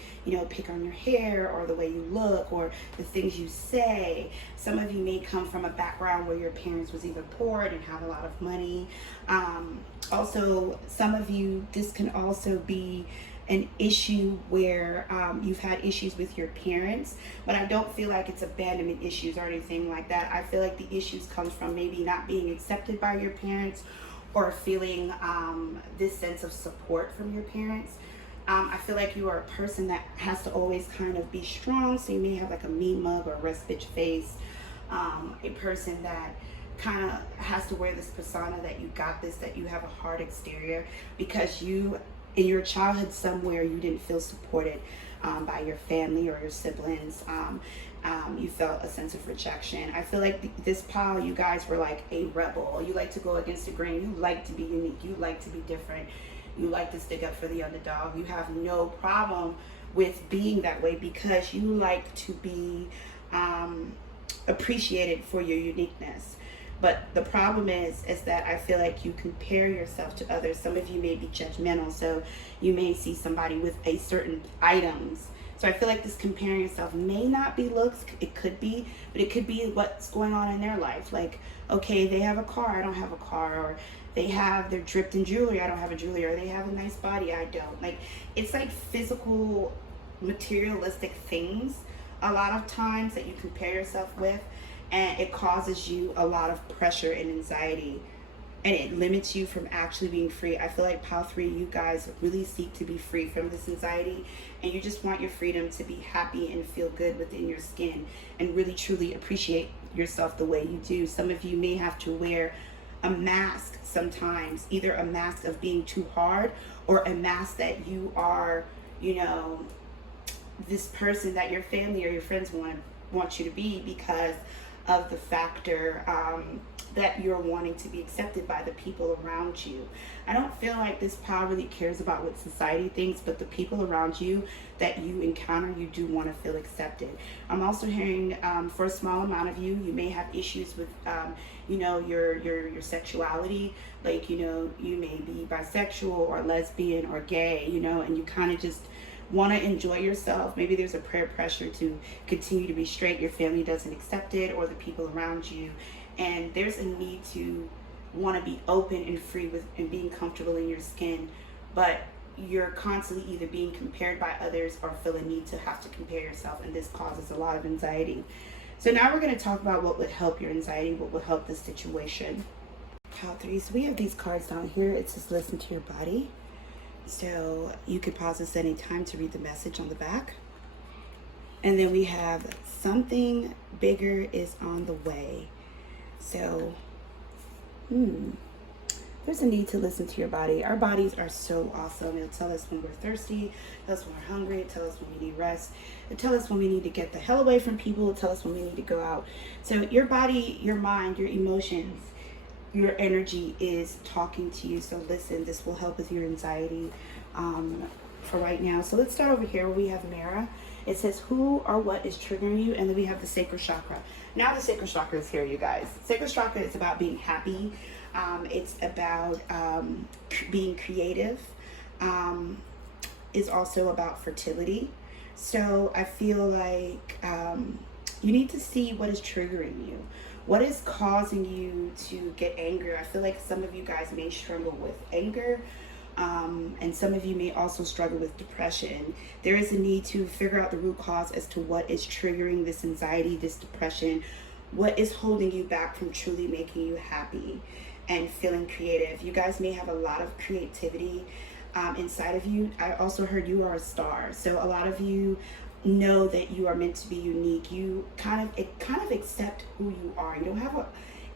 pick on your hair, or the way you look, or the things you say. Some of you may come from a background where your parents was either poor and have a lot of money. Also, some of you, this can also be an issue where you've had issues with your parents, but I don't feel like it's abandonment issues or anything like that. I feel like the issues comes from maybe not being accepted by your parents, or feeling this sense of support from your parents. I feel like you are a person that has to always kind of be strong, so you may have like a mean mug or a rest bitch face. A person that kind of has to wear this persona that you got this, that you have a hard exterior, because you, in your childhood somewhere, you didn't feel supported by your family or your siblings. You felt a sense of rejection. I feel like this pile, you guys were like a rebel. You like to go against the grain. You like to be unique. You like to be different. You like to stick up for the underdog. You have no problem with being that way, because you like to be appreciated for your uniqueness. But the problem is that I feel like you compare yourself to others. Some of you may be judgmental, so you may see somebody with a certain items. So I feel like this comparing yourself may not be looks, it could be, but it could be what's going on in their life. Like, okay, they have a car, I don't have a car, or they're dripped in jewelry, I don't have a jewelry, or they have a nice body, I don't. Like, it's like physical, materialistic things a lot of times that you compare yourself with, and it causes you a lot of pressure and anxiety, and it limits you from actually being free. I feel like pile 3, you guys really seek to be free from this anxiety, and you just want your freedom to be happy and feel good within your skin, and really truly appreciate yourself the way you do. Some of you may have to wear a mask sometimes, either a mask of being too hard, or a mask that you are, this person that your family or your friends want you to be, because of the factor that you're wanting to be accepted by the people around you. I don't feel like this pile really cares about what society thinks, but the people around you that you encounter, you do want to feel accepted. I'm also hearing for a small amount of you, you may have issues with your sexuality. Like, you may be bisexual or lesbian or gay, and you kind of just want to enjoy yourself. Maybe there's a prayer pressure to continue to be straight. Your family doesn't accept it, or the people around you, and there's a need to want to be open and free with and being comfortable in your skin, but you're constantly either being compared by others or feel a need to have to compare yourself, and this causes a lot of anxiety. So now we're going to talk about what would help your anxiety, what would help this situation. Count three. So we have these cards down here. It says listen to your body. So you could pause this any time to read the message on the back. And then we have something bigger is on the way. So there's a need to listen to your body. Our bodies are so awesome. It'll tell us when we're thirsty, tell us when we're hungry, tell us when we need rest, it'll tell us when we need to get the hell away from people, it'll tell us when we need to go out. So your body, your mind, your emotions, your energy is talking to you. So listen, this will help with your anxiety for right now. So let's start over here where we have Mara. It says who or what is triggering you, and then we have the sacral chakra. Now the sacral chakra is here, you guys. Sacral chakra is about being happy. It's about being creative. It's also about fertility. So I feel like you need to see what is triggering you. What is causing you to get angry? I feel like some of you guys may struggle with anger. And some of you may also struggle with depression. There is a need to figure out the root cause as to what is triggering this anxiety, this depression, what is holding you back from truly making you happy and feeling creative. You guys may have a lot of creativity inside of you. I also heard you are a star. So a lot of you know that you are meant to be unique. You kind of accept who you are. You don't have a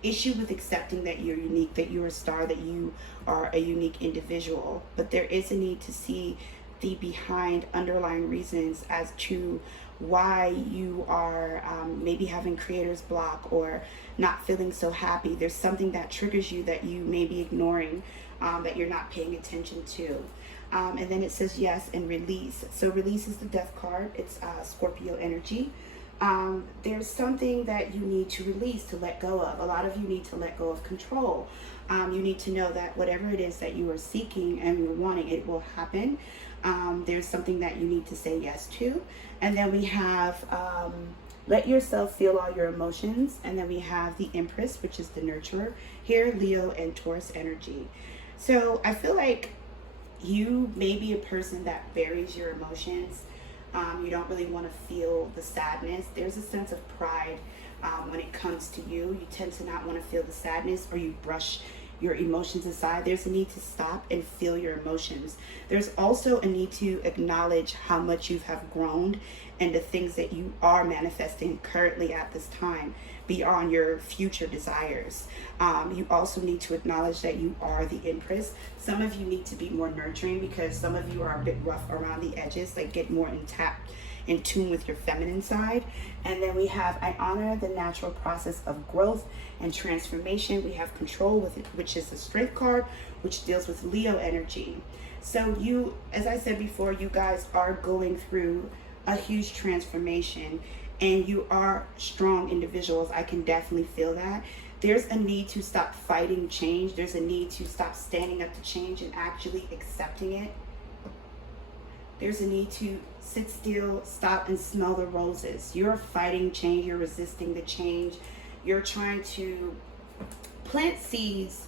issue with accepting that you're unique, that you're a star, that you are a unique individual. But there is a need to see the behind underlying reasons as to why you are maybe having creator's block or not feeling so happy. There's something that triggers you that you may be ignoring, that you're not paying attention to. And then it says yes and release. So release is the death card. It's Scorpio energy. There's something that you need to release, to let go of. A lot of you need to let go of control. You need to know that whatever it is that you are seeking and you're wanting, it will happen. There's something that you need to say yes to. And then we have let yourself feel all your emotions. And then we have the Empress, which is the nurturer. Here, Leo and Taurus energy. So I feel like you may be a person that buries your emotions. You don't really want to feel the sadness. There's a sense of pride when it comes to you. You tend to not want to feel the sadness, or you brush your emotions aside. There's a need to stop and feel your emotions. There's also a need to acknowledge how much you have grown and the things that you are manifesting currently at this time beyond your future desires. You also need to acknowledge that you are the Empress. Some of you need to be more nurturing because some of you are a bit rough around the edges, like get more in tune with your feminine side. And then we have I honor the natural process of growth and transformation. We have control with it, which is the strength card, which deals with Leo energy. So you, as I said before, you guys are going through a huge transformation, and you are strong individuals. I can definitely feel that. There's a need to stop fighting change. There's a need to stop standing up to change and actually accepting it. There's a need to sit still, stop and smell the roses. You're fighting change. You're resisting the change. You're trying to plant seeds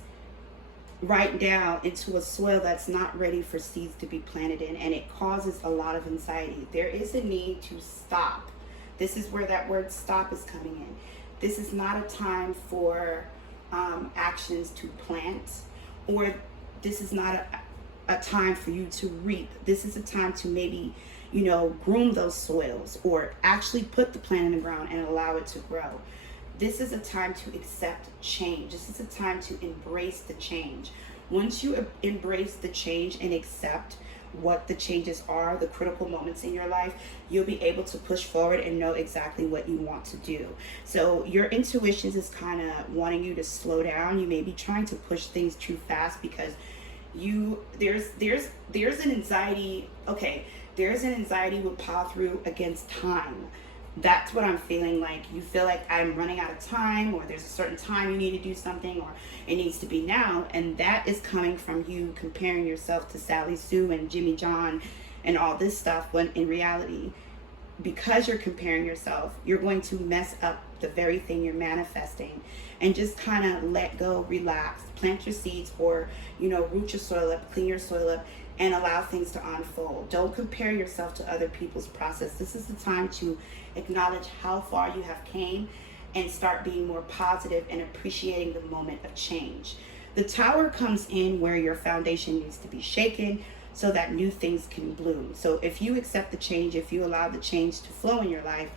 right down into a soil that's not ready for seeds to be planted in, and it causes a lot of anxiety. There is a need to stop. This is where that word stop is coming in. This is not a time for actions to plant, or this is not a time for you to reap. This is a time to maybe, groom those soils or actually put the plant in the ground and allow it to grow. This is a time to accept change. This is a time to embrace the change. Once you embrace the change and accept what the changes are, the critical moments in your life, you'll be able to push forward and know exactly what you want to do. So your intuitions is kind of wanting you to slow down. You may be trying to push things too fast because there's an anxiety. Okay, there's an anxiety with power through against time. That's what I'm feeling like. You feel like I'm running out of time, or there's a certain time you need to do something, or it needs to be now. And that is coming from you comparing yourself to Sally Sue and Jimmy John and all this stuff, when in reality, because you're comparing yourself, you're going to mess up the very thing you're manifesting. And just kind of let go, relax, plant your seeds, or, root your soil up, clean your soil up, and allow things to unfold. Don't compare yourself to other people's process. This is the time to acknowledge how far you have came and start being more positive and appreciating the moment of change. The tower comes in where your foundation needs to be shaken so that new things can bloom. So if you accept the change, if you allow the change to flow in your life,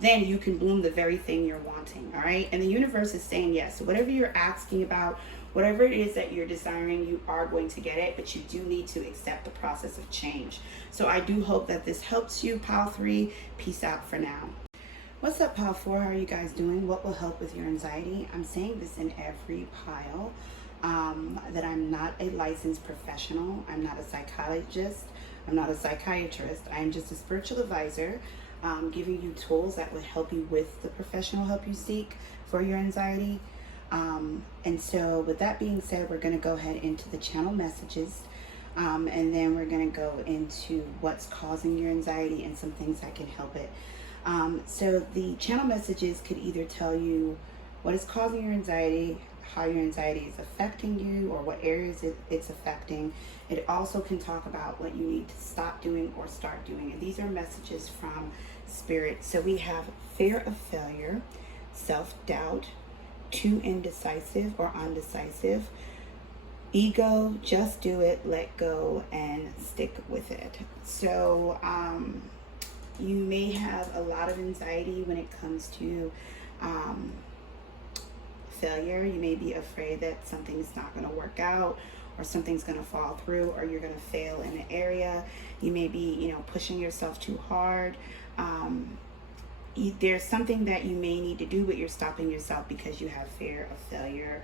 then you can bloom the very thing you're wanting, all right? And the universe is saying yes. So whatever you're asking about, whatever it is that you're desiring, you are going to get it, but you do need to accept the process of change. So I do hope that this helps you, Pile 3. Peace out for now. What's up, Pile 4? How are you guys doing? What will help with your anxiety? I'm saying this in every pile. That I'm not a licensed professional. I'm not a psychologist. I'm not a psychiatrist. I'm just a spiritual advisor, giving you tools that would help you with the professional help you seek for your anxiety. And so with that being said, we're going to go ahead into the channel messages, and then we're going to go into what's causing your anxiety and some things that can help it. So the channel messages could either tell you what is causing your anxiety, how your anxiety is affecting you, or what areas it's affecting. It also can talk about what you need to stop doing or start doing. And these are messages from Spirit. So we have fear of failure, self-doubt, too indecisive or undecisive, ego, just do it, let go, and stick with it. So you may have a lot of anxiety when it comes to failure. You may be afraid that something's not going to work out, or something's going to fall through, or you're going to fail in an area. You may be, pushing yourself too hard. There's something that you may need to do, but you're stopping yourself because you have fear of failure.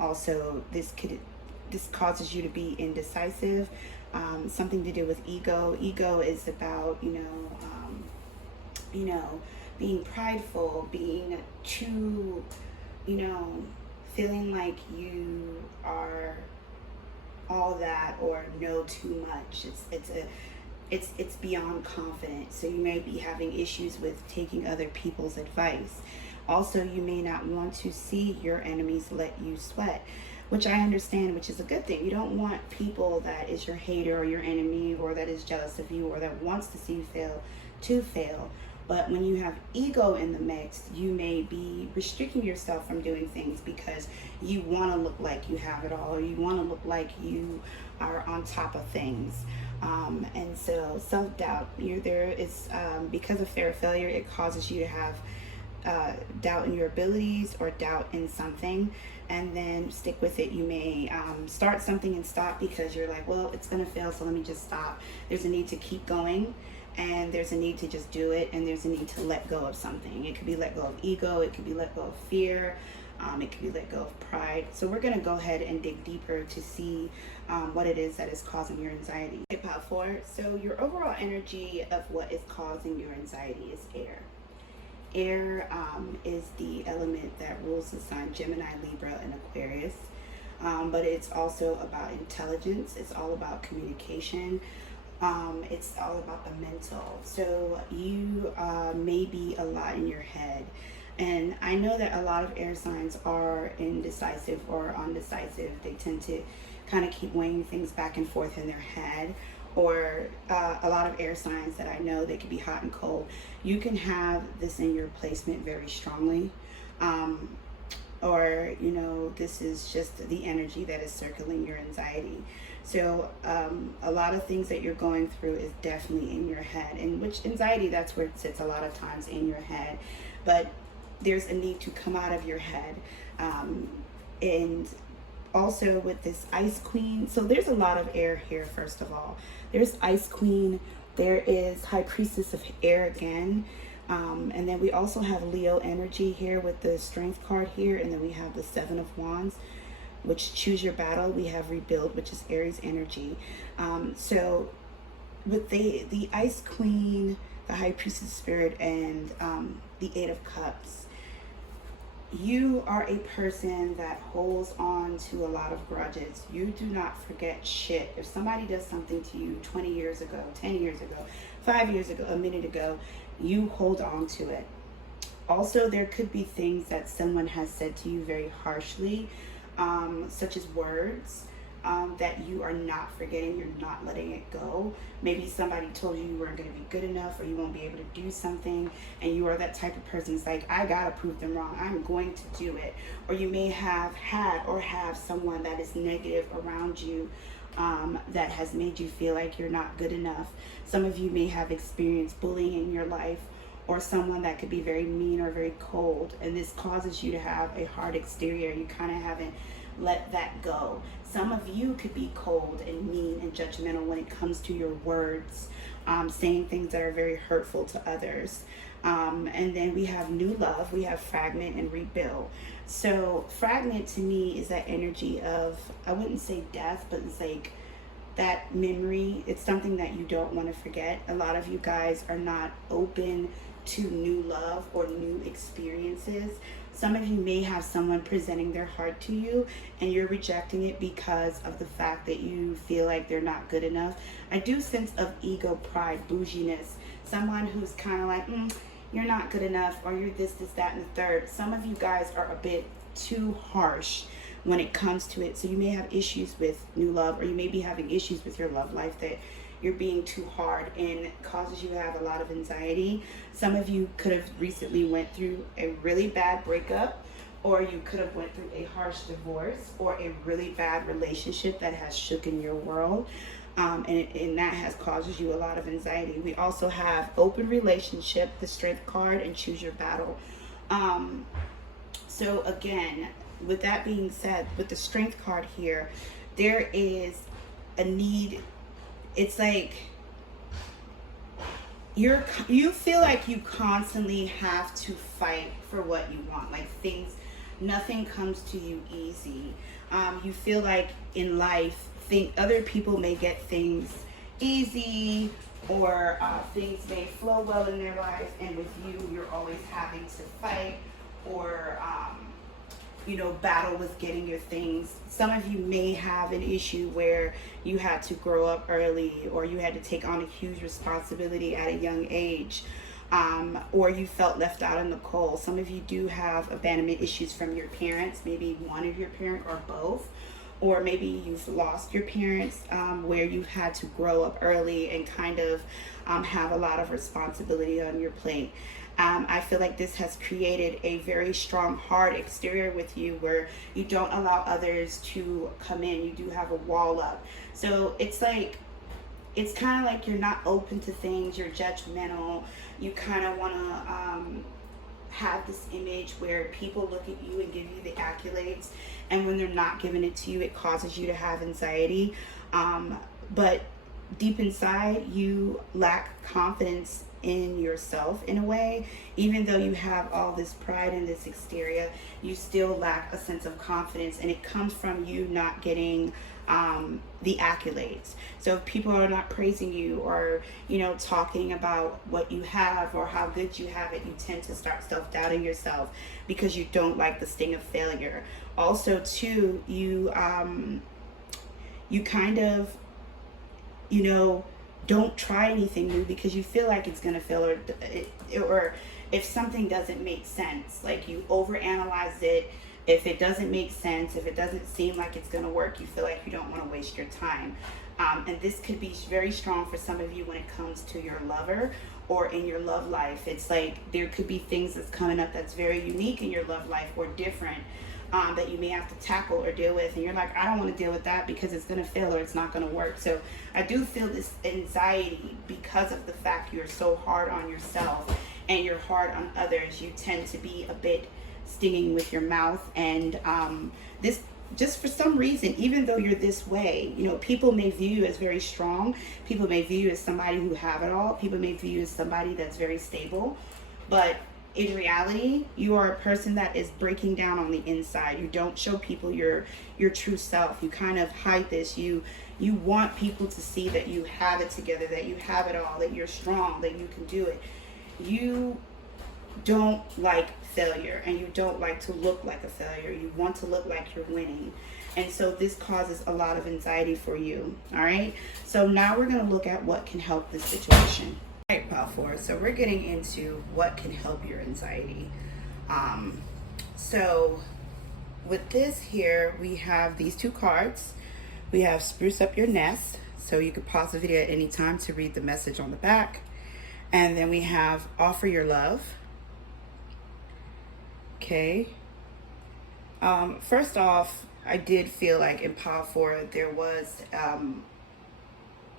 Also, this causes you to be indecisive. Something to do with ego. Ego is about, being prideful, being too, feeling like you are all that or know too much. It's beyond confident. So you may be having issues with taking other people's advice. Also, you may not want to see your enemies let you sweat, which I understand, which is a good thing. You don't want people that is your hater or your enemy, or that is jealous of you, or that wants to see you fail to fail. But when you have ego in the mix, you may be restricting yourself from doing things because you want to look like you have it all, or you want to look like you are on top of things. And so self-doubt, because of fear of failure, it causes you to have doubt in your abilities or doubt in something, and then stick with it. You may start something and stop because you're like, well, it's going to fail, so let me just stop. There's a need to keep going. And there's a need to just do it, and there's a need to let go of something. It could be let go of ego, it could be let go of fear, it could be let go of pride. So we're going to go ahead and dig deeper to see what it is that is causing your anxiety. Okay, Pile 4. So your overall energy of what is causing your anxiety is air. Air is the element that rules the sign Gemini, Libra, and Aquarius. But it's also about intelligence. It's all about communication. It's all about the mental. So you may be a lot in your head. And I know that a lot of air signs are indecisive or undecisive. They tend to kind of keep weighing things back and forth in their head. Or a lot of air signs that I know, they can be hot and cold. You can have this in your placement very strongly. Or, this is just the energy that is circling your anxiety. So a lot of things that you're going through is definitely in your head, and which anxiety, that's where it sits a lot of times, in your head. But there's a need to come out of your head. And also with this Ice Queen, so there's a lot of air here. First of all, there's Ice Queen, there is High Priestess of Air again. And then we also have Leo energy here with the Strength card here, and then we have the Seven of Wands, which choose your battle. We have Rebuild, which is Aries energy. So with the Ice Queen, the High Priestess Spirit, and the Eight of Cups, you are a person that holds on to a lot of grudges. You do not forget shit. If somebody does something to you 20 years ago, 10 years ago, 5 years ago, a minute ago, You hold on to it. Also, there could be things that someone has said to you very harshly, such as words, that you are not forgetting, you're not letting it go. Maybe somebody told you weren't going to be good enough, or you won't be able to do something, and you are that type of person that's like, I gotta prove them wrong, I'm going to do it. Or you may have had or have someone that is negative around you, that has made you feel like you're not good enough. Some of you may have experienced bullying in your life, or someone that could be very mean or very cold, and this causes you to have a hard exterior. You kind of haven't let that go. Some of you could be cold and mean and judgmental when it comes to your words, saying things that are very hurtful to others. And then we have new love, we have fragment and rebuild. So fragment to me is that energy of, I wouldn't say death, but it's like that memory. It's something that you don't want to forget. A lot of you guys are not open to new love or new experiences. Some of you may have someone presenting their heart to you and you're rejecting it because of the fact that you feel like they're not good enough. I do sense of ego, pride, bouginess. Someone who's kind of like, you're not good enough, or you're this, that, and the third. Some of you guys are a bit too harsh when it comes to it. So you may have issues with new love, or you may be having issues with your love life, that you're being too hard and causes you to have a lot of anxiety. Some of you could have recently went through a really bad breakup, or you could have went through a harsh divorce, or a really bad relationship that has shooken your world. And that has causes you a lot of anxiety. We also have open relationship, the strength card, and choose your battle. So again, with that being said, with the strength card here, there is a need. It's like you feel like you constantly have to fight for what you want. Like nothing comes to you easy. You feel like in life, other people may get things easy, or things may flow well in their life, and with you, you're always having to fight, or battle with getting your things. Some of you may have an issue where you had to grow up early, or you had to take on a huge responsibility at a young age, or you felt left out in the cold. Some of you do have abandonment issues from your parents, maybe one of your parents or both. Or maybe you've lost your parents, where you've had to grow up early and kind of have a lot of responsibility on your plate. I feel like this has created a very strong, hard exterior with you, where you don't allow others to come in. You do have a wall up. So it's kind of like you're not open to things. You're judgmental. You kind of want to have this image where people look at you and give you the accolades, and when they're not giving it to you, it causes you to have anxiety. But deep inside, you lack confidence in yourself in a way. Even though you have all this pride in this exterior, you still lack a sense of confidence, and it comes from you not getting the accolades. So if people are not praising you, or talking about what you have or how good you have it, you tend to start self-doubting yourself because you don't like the sting of failure. Also too, you kind of don't try anything new because you feel like it's gonna fail, or if something doesn't make sense, like you overanalyze it. If it doesn't make sense, if it doesn't seem like it's going to work, you feel like you don't want to waste your time. And this could be very strong for some of you when it comes to your lover or in your love life. It's like there could be things that's coming up that's very unique in your love life, or different, that you may have to tackle or deal with. And you're like, I don't want to deal with that because it's going to fail or it's not going to work. So I do feel this anxiety because of the fact you're so hard on yourself and you're hard on others. You tend to be a bit stinging with your mouth, and this just for some reason, even though you're this way, people may view you as very strong. People may view you as somebody who have it all. People may view you as somebody that's very stable, but in reality, you are a person that is breaking down on the inside. You don't show people your true self. You kind of hide this. You want people to see that you have it together, that you have it all, that you're strong, that you can do it. You don't like failure, and you don't like to look like a failure. You want to look like you're winning, and so this causes a lot of anxiety for you. All right, so now we're going to look at what can help this situation. All right, pile four. So we're getting into what can help your anxiety. Um, so with this here, we have these two cards. We have Spruce Up Your Nest. So you could pause the video at any time to read the message on the back. And then we have Offer Your Love. Okay. First off, I did feel like in pile four, there was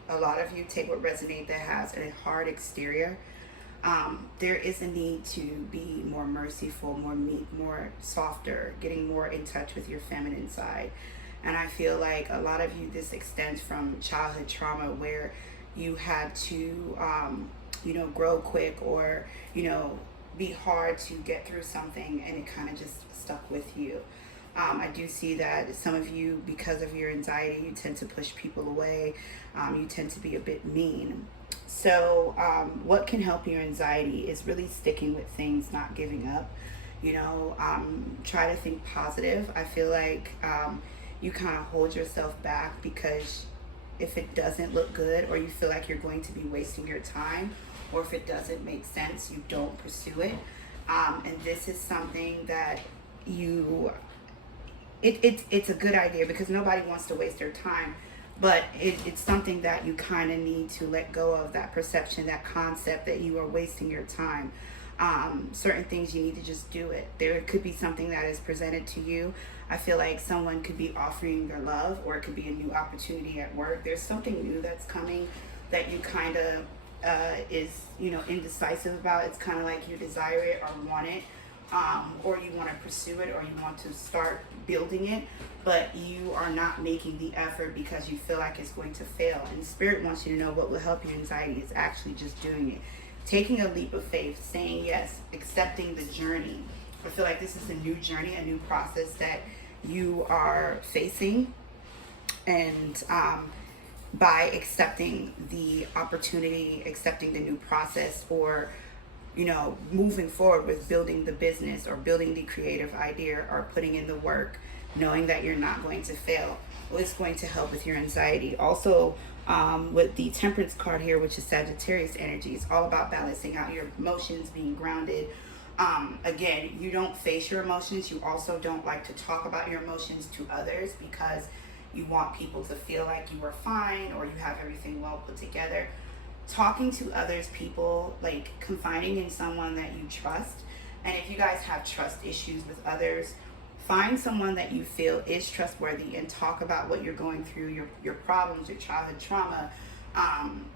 a lot of you take what resonate that has a hard exterior. There is a need to be more merciful, more meek, more softer, getting more in touch with your feminine side. And I feel like a lot of you, this extends from childhood trauma where you had to, grow quick or, be hard to get through something and it kind of just stuck with you. I do see that some of you, because of your anxiety, you tend to push people away. You tend to be a bit mean. So what can help your anxiety is really sticking with things, not giving up. Try to think positive. I feel like you kind of hold yourself back because if it doesn't look good or you feel like you're going to be wasting your time or if it doesn't make sense, you don't pursue it. And this is something that it's a good idea because nobody wants to waste their time, but it's something that you kind of need to let go of, that perception, that concept that you are wasting your time. Certain things you need to just do it. There could be something that is presented to you. I feel like someone could be offering their love, or it could be a new opportunity at work. There's something new that's coming that you kind of indecisive about. It's kind of like you desire it or want it, or you want to pursue it, or you want to start building it, but you are not making the effort because you feel like it's going to fail. And Spirit wants you to know what will help your anxiety is actually just doing it. Taking a leap of faith, saying yes, accepting the journey. I feel like this is a new journey, a new process that you are facing. And by accepting the opportunity, accepting the new process, or moving forward with building the business or building the creative idea or putting in the work, knowing that you're not going to fail, well, it's going to help with your anxiety. Also, with the Temperance card here, which is Sagittarius energy, it's all about balancing out your emotions, being grounded. Again, you don't face your emotions. You also don't like to talk about your emotions to others because you want people to feel like you are fine or you have everything well put together. Talking to others, people, like confiding in someone that you trust. And if you guys have trust issues with others, find someone that you feel is trustworthy and talk about what you're going through, your problems, your childhood trauma,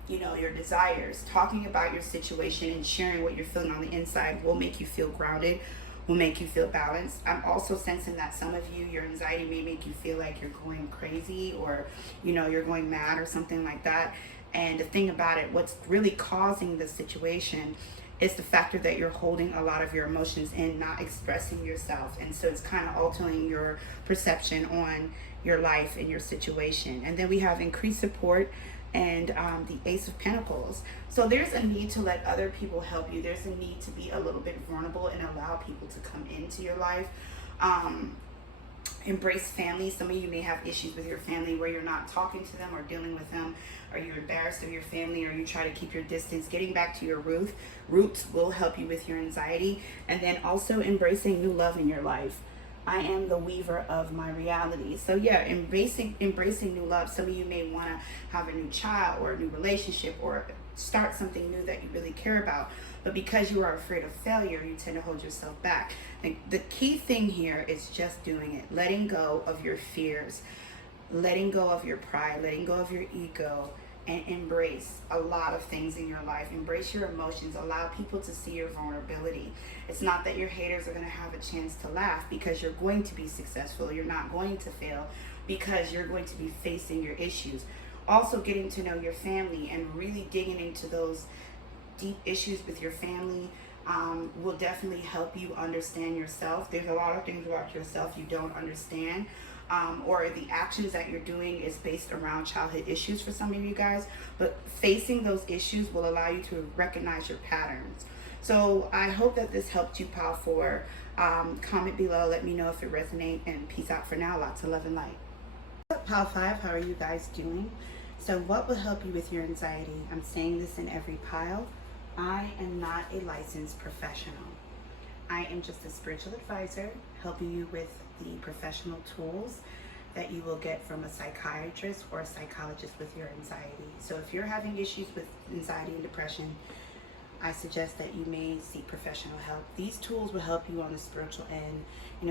your desires. Talking about your situation and sharing what you're feeling on the inside will make you feel grounded, will make you feel balanced. I'm also sensing that some of you, your anxiety may make you feel like you're going crazy or, you're going mad or something like that. And the thing about it, what's really causing the situation is the factor that you're holding a lot of your emotions in, not expressing yourself. And so it's kind of altering your perception on your life and your situation. And then we have increased support and the Ace of Pentacles. So there's a need to let other people help you. There's a need to be a little bit vulnerable and allow people to come into your life. Embrace family. Some of you may have issues with your family where you're not talking to them or dealing with them, or you're embarrassed of your family, or you try to keep your distance. Getting back to your roots will help you with your anxiety. And then also embracing new love in your life. I am the weaver of my reality. So yeah, embracing new love. Some of you may want to have a new child or a new relationship or start something new that you really care about. But because you are afraid of failure, you tend to hold yourself back. And the key thing here is just doing it. Letting go of your fears, letting go of your pride, letting go of your ego, and embrace a lot of things in your life. Embrace your emotions. Allow people to see your vulnerability. It's not that your haters are going to have a chance to laugh, because you're going to be successful. You're not going to fail because you're going to be facing your issues. Also, getting to know your family and really digging into those deep issues with your family will definitely help you understand yourself. There's a lot of things about yourself you don't understand, or the actions that you're doing is based around childhood issues for some of you guys, but facing those issues will allow you to recognize your patterns. So I hope that this helped you, Pile 4. Comment below, let me know if it resonates, and peace out for now. Lots of love and light. Pile 5, how are you guys doing? So what will help you with your anxiety? I'm saying this in every pile. I am not a licensed professional. I am just a spiritual advisor helping you with the professional tools that you will get from a psychiatrist or a psychologist with your anxiety. So if you're having issues with anxiety and depression, I suggest that you may seek professional help. These tools will help you on the spiritual end,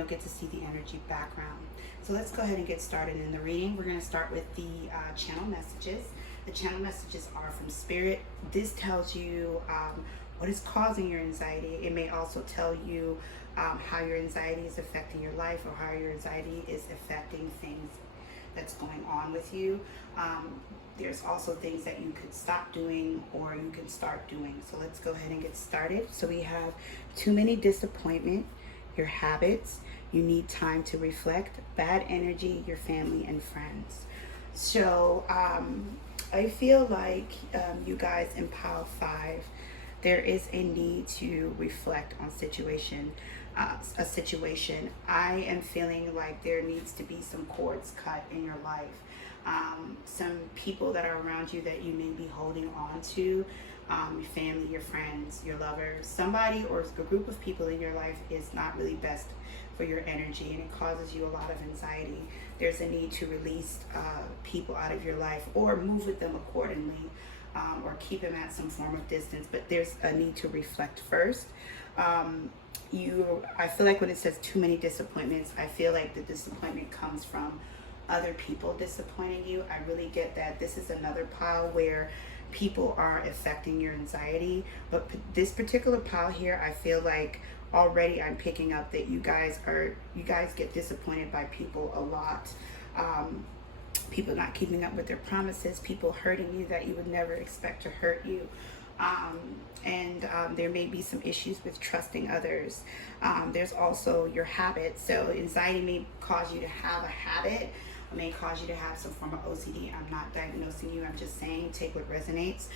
get to see the energy background. So let's go ahead and get started in the reading. We're going to start with the channel messages. The channel messages are from Spirit. This tells you what is causing your anxiety. It may also tell you how your anxiety is affecting your life, or how your anxiety is affecting things that's going on with you. There's also things that you could stop doing or you can start doing. So let's go ahead and get started. So we have too many disappointment, your habits, you need time to reflect, bad energy, your family and friends. So I feel like you guys in pile 5, there is a need to reflect on a situation. I am feeling like there needs to be some cords cut in your life. Some people that are around you that you may be holding on to, your family, your friends, your lovers, somebody or a group of people in your life is not really best for your energy, and it causes you a lot of anxiety. There's a need to release people out of your life, or move with them accordingly, or keep them at some form of distance. But there's a need to reflect first. I feel like when it says too many disappointments, I feel like the disappointment comes from other people disappointing you. I really get that. This is another pile where people are affecting your anxiety, but this particular pile here, I feel like already I'm picking up that you guys get disappointed by people a lot. People not keeping up with their promises, people hurting you that you would never expect to hurt you. And there may be some issues with trusting others. There's also your habits. So anxiety may cause you to have a habit, or may cause you to have some form of OCD. I'm not diagnosing you, I'm just saying take what resonates.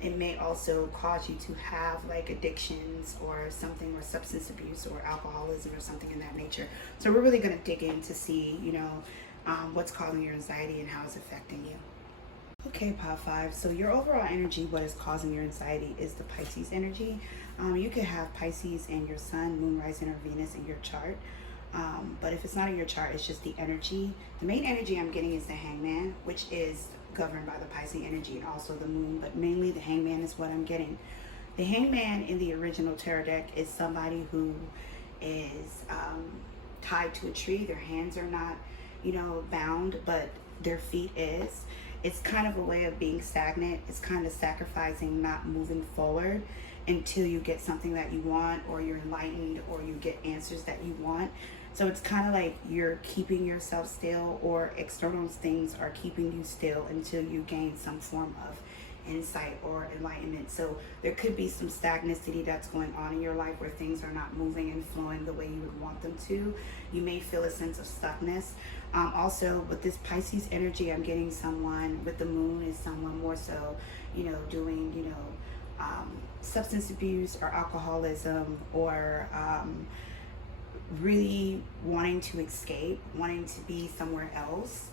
It may also cause you to have like addictions or something, or substance abuse or alcoholism or something in that nature. So we're really going to dig in to see, what's causing your anxiety and how it's affecting you. Okay, pile 5. So your overall energy, what is causing your anxiety, is the Pisces energy. You could have Pisces in your sun, moon, rising, or Venus in your chart. But if it's not in your chart, it's just the energy. The main energy I'm getting is the Hangman, which is governed by the Pisces energy, and also the moon. But mainly the Hangman is what I'm getting. The Hangman in the original tarot deck is somebody who is tied to a tree. Their hands are not, bound, but their feet is. It's kind of a way of being stagnant. It's kind of sacrificing, not moving forward until you get something that you want, or you're enlightened, or you get answers that you want. So it's kind of like you're keeping yourself still, or external things are keeping you still until you gain some form of insight or enlightenment. So there could be some stagnicity that's going on in your life, where things are not moving and flowing the way you would want them to. You may feel a sense of stuckness. Also with this Pisces energy, I'm getting someone with the moon is someone more so, doing, substance abuse or alcoholism, or really wanting to escape, wanting to be somewhere else.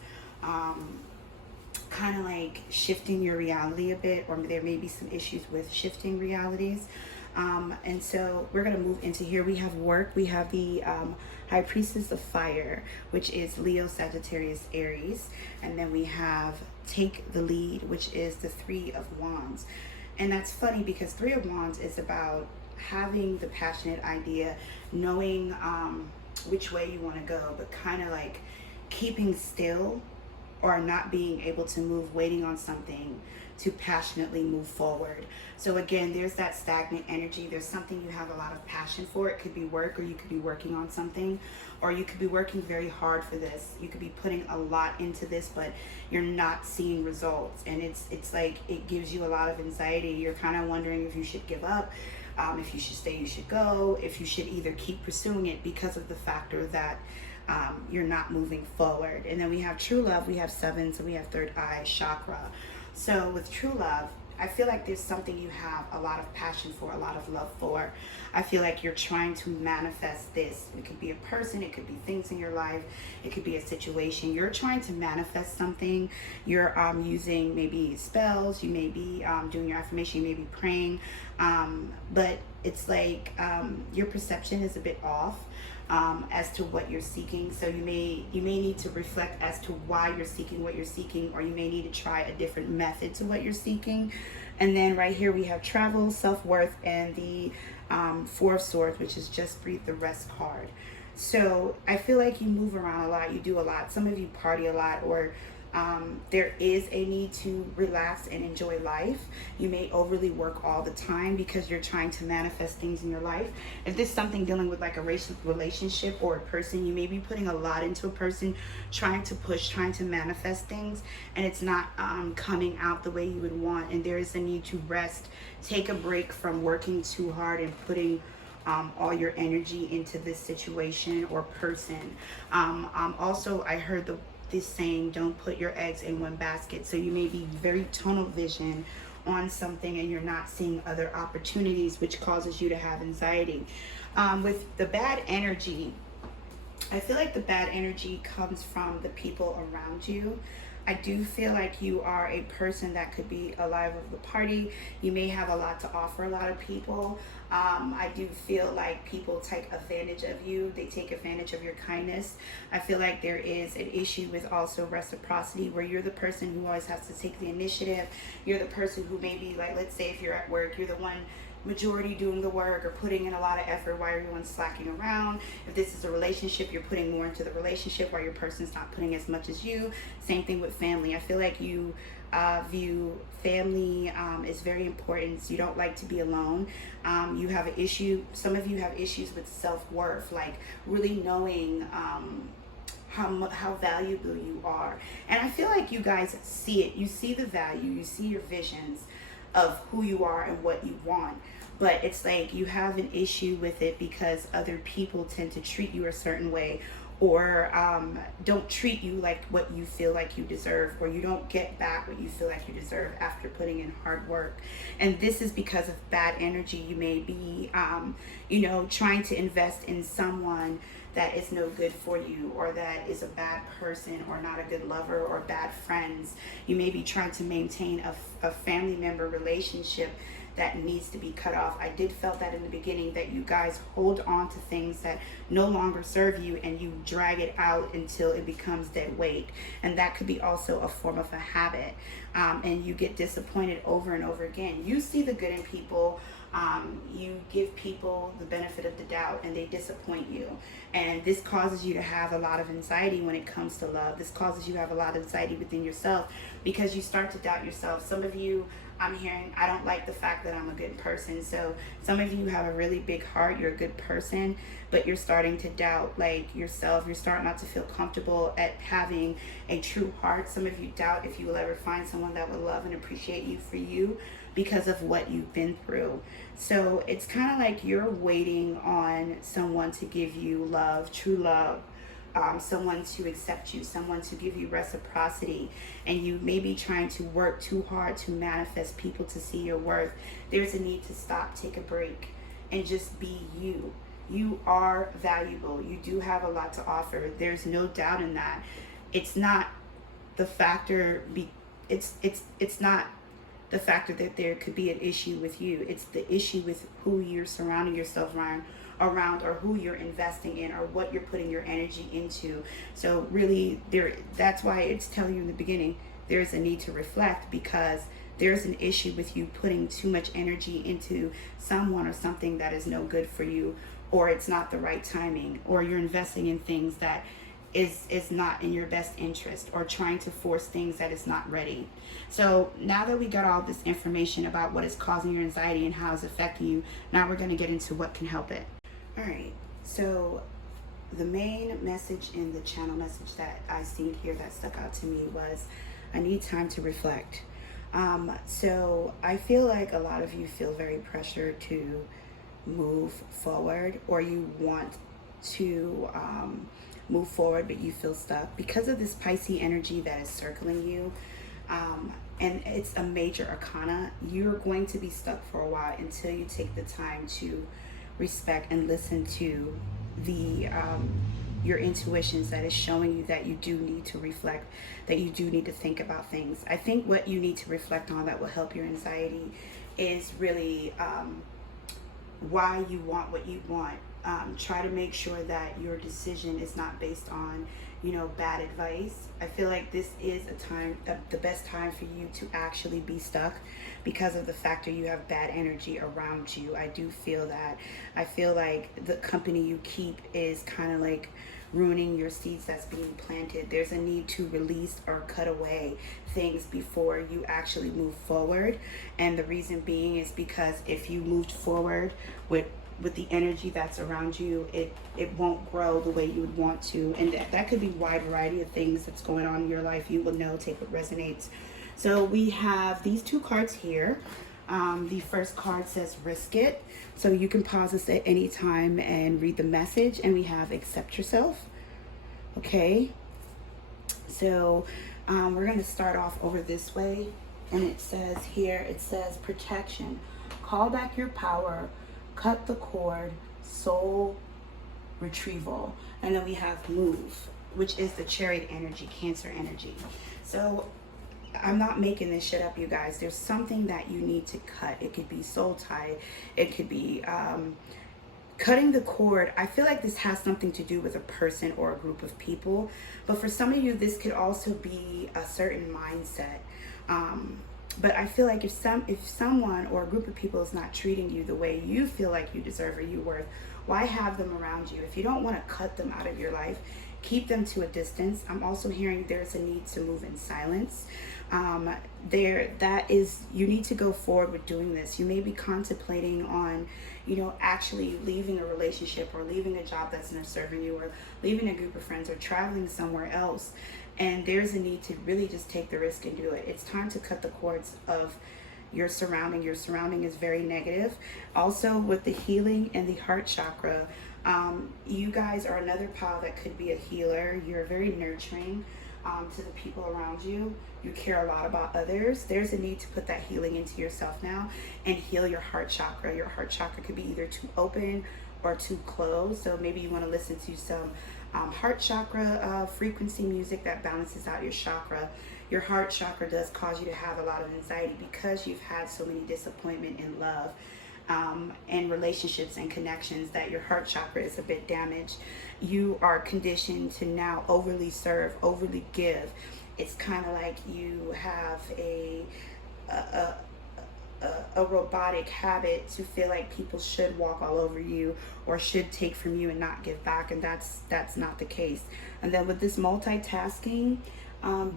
Kind of like shifting your reality a bit, or there may be some issues with shifting realities. And so we're going to move into here. We have work. We have the High Priestess of Fire, which is Leo, Sagittarius, Aries. And then we have Take the Lead, which is the Three of Wands. And that's funny because Three of Wands is about having the passionate idea, knowing which way you want to go, but kind of like keeping still, or not being able to move, waiting on something to passionately move forward. So again, there's that stagnant energy. There's something you have a lot of passion for. It could be work, or you could be working on something, or you could be working very hard for this. You could be putting a lot into this, but you're not seeing results. And it's like it gives you a lot of anxiety. You're kind of wondering if you should give up, if you should stay, you should go, if you should either keep pursuing it, because of the factor that you're not moving forward. And then we have true love. We have 7, so we have third eye chakra. So with true love, I feel like there's something you have a lot of passion for, a lot of love for. I feel like you're trying to manifest this. It could be a person, it could be things in your life, it could be a situation. You're trying to manifest something. You're using maybe spells, you may be doing your affirmation, you may be praying, but it's like your perception is a bit off as to what you're seeking. So you may need to reflect as to why you're seeking what you're seeking, or you may need to try a different method to what you're seeking. And then right here we have travel, self-worth, and the Four of Swords, which is just breathe the rest card. So I feel like you move around a lot, you do a lot. Some of you party a lot, or there is a need to relax and enjoy life. You may overly work all the time because you're trying to manifest things in your life. If this is something dealing with like a relationship or a person, you may be putting a lot into a person, trying to push, trying to manifest things, and it's not coming out the way you would want. And there is a need to rest, take a break from working too hard and putting all your energy into this situation or person. Also, I heard this saying, don't put your eggs in one basket. So you may be very tunnel vision on something and you're not seeing other opportunities, which causes you to have anxiety. With the bad energy, I feel like the bad energy comes from the people around you. I do feel like you are a person that could be a life of the party. You may have a lot to offer a lot of people. I do feel like people take advantage of you. They take advantage of your kindness. I feel like there is an issue with also reciprocity, where you're the person who always has to take the initiative. You're the person who maybe, like, let's say if you're at work, you're the one majority doing the work or putting in a lot of effort while everyone's slacking around. If this is a relationship, you're putting more into the relationship while your person's not putting as much as you. Same thing with family. I feel like you view family is very important. So you don't like to be alone. You have an issue, some of you have issues with self-worth, like really knowing how valuable you are. And I feel like you guys see it. You see the value, you see your visions of who you are and what you want, but it's like you have an issue with it because other people tend to treat you a certain way, or don't treat you like what you feel like you deserve, or you don't get back what you feel like you deserve after putting in hard work. And this is because of bad energy. You may be trying to invest in someone that is no good for you, or that is a bad person, or not a good lover, or bad friends. You may be trying to maintain a family member relationship that needs to be cut off. I did felt that in the beginning, that you guys hold on to things that no longer serve you, and you drag it out until it becomes dead weight. And that could be also a form of a habit. And you get disappointed over and over again. You see the good in people. You give people the benefit of the doubt and they disappoint you. And this causes you to have a lot of anxiety when it comes to love. This causes you to have a lot of anxiety within yourself because you start to doubt yourself. Some of you, I'm hearing, I don't like the fact that I'm a good person. So some of you have a really big heart. You're a good person, but you're starting to doubt like yourself. You're starting not to feel comfortable at having a true heart. Some of you doubt if you will ever find someone that will love and appreciate you for you because of what you've been through. So it's kind of like you're waiting on someone to give you love, true love, someone to accept you, someone to give you reciprocity, and you may be trying to work too hard to manifest people to see your worth. There's a need to stop, take a break, and just be you. You are valuable. You do have a lot to offer. There's no doubt in that. It's not the factor. It's not the factor that there could be an issue with you. It's the issue with who you're surrounding yourself around, or who you're investing in, or what you're putting your energy into. So really, that's why it's telling you in the beginning, there's a need to reflect, because there's an issue with you putting too much energy into someone or something that is no good for you, or it's not the right timing, or you're investing in things that is not in your best interest, or trying to force things that is not ready. So now that we got all this information about what is causing your anxiety and how it's affecting you, now we're going to get into what can help it. All right, so the main message in the channel message that I seen here that stuck out to me was, I need time to reflect. So I feel like a lot of you feel very pressured to move forward, or you want to move forward, but you feel stuck because of this Pisces energy that is circling you. And it's a major arcana. You're going to be stuck for a while until you take the time to respect and listen to the your intuitions that is showing you that you do need to reflect, that you do need to think about things. I think what you need to reflect on that will help your anxiety is really why you want what you want. Try to make sure that your decision is not based on, bad advice. I feel like this is a time, the best time for you to actually be stuck because of the factor you have bad energy around you. I do feel that. I feel like the company you keep is kind of like ruining your seeds that's being planted. There's a need to release or cut away things before you actually move forward. And the reason being is because if you moved forward with the energy that's around you, it won't grow the way you would want to. And that could be a wide variety of things that's going on in your life. You will know, take what resonates. So we have these two cards here. The first card says risk it. So you can pause this at any time and read the message. And we have accept yourself. Okay. So we're going to start off over this way. And it says here, it says protection. Call back your power. Cut the cord, soul retrieval. And then we have move, which is the chariot energy, Cancer energy. So I'm not making this shit up, you guys. There's something that you need to cut. It could be soul tie. It could be cutting the cord. I feel like this has something to do with a person or a group of people. But for some of you, this could also be a certain mindset. But I feel like if someone or a group of people is not treating you the way you feel like you deserve or you worth, why have them around you? If you don't want to cut them out of your life, keep them to a distance. I'm also hearing there's a need to move in silence. You need to go forward with doing this. You may be contemplating on, actually leaving a relationship or leaving a job that's not serving you or leaving a group of friends or traveling somewhere else. And there's a need to really just take the risk and do it. It's time to cut the cords of your surrounding. Your surrounding is very negative. Also with the healing and the heart chakra, you guys are another pile that could be a healer. You're very nurturing to the people around you. You care a lot about others. There's a need to put that healing into yourself now and heal your heart chakra. Your heart chakra could be either too open or too closed. So maybe you want to listen to some heart chakra frequency music that balances out your chakra. Your heart chakra does cause you to have a lot of anxiety because you've had so many disappointment in love and relationships and connections that your heart chakra is a bit damaged. You are conditioned to now overly serve, overly give. It's kind of like you have a robotic habit to feel like people should walk all over you or should take from you and not give back, and that's not the case. And then with this multitasking,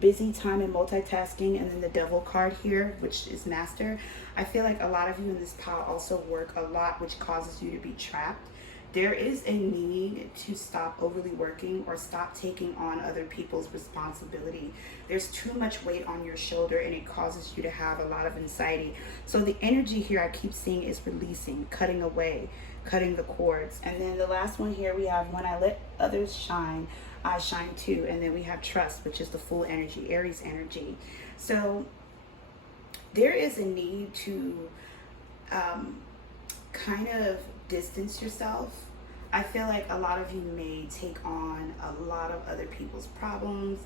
busy time and multitasking, and then the devil card here, which is master, I feel like a lot of you in this pile also work a lot, which causes you to be trapped. There is a need to stop overly working or stop taking on other people's responsibility. There's too much weight on your shoulder and it causes you to have a lot of anxiety. So the energy here I keep seeing is releasing, cutting away, cutting the cords. And then the last one here, we have when I let others shine, I shine too. And then we have trust, which is the full energy, Aries energy. So there is a need to kind of distance yourself. I feel like a lot of you may take on a lot of other people's problems.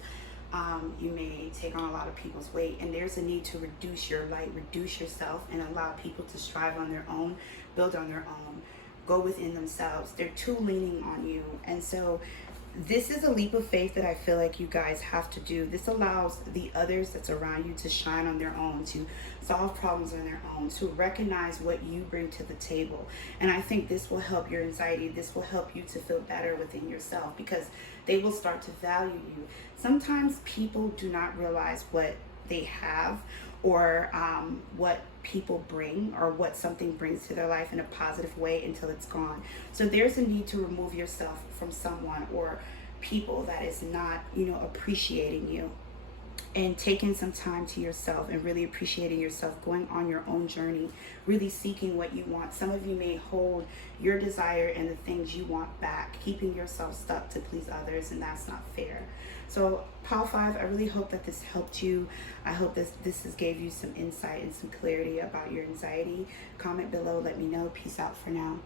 You may take on a lot of people's weight, and there's a need to reduce your light, reduce yourself, and allow people to strive on their own, build on their own, go within themselves. They're too leaning on you. And so this is a leap of faith that I feel like you guys have to do. This allows the others that's around you to shine on their own, to solve problems on their own, to recognize what you bring to the table. And I think this will help your anxiety. This will help you to feel better within yourself because they will start to value you. Sometimes people do not realize what they have or what people bring or what something brings to their life in a positive way until it's gone. So there's a need to remove yourself from someone or people that is not, appreciating you. and taking some time to yourself and really appreciating yourself, going on your own journey, really seeking what you want. Some of you may hold your desire and the things you want back, keeping yourself stuck to please others, and that's not fair. So Pile 5, I really hope that this helped you. I hope this has gave you some insight and some clarity about your anxiety. Comment below, let me know. Peace out for now.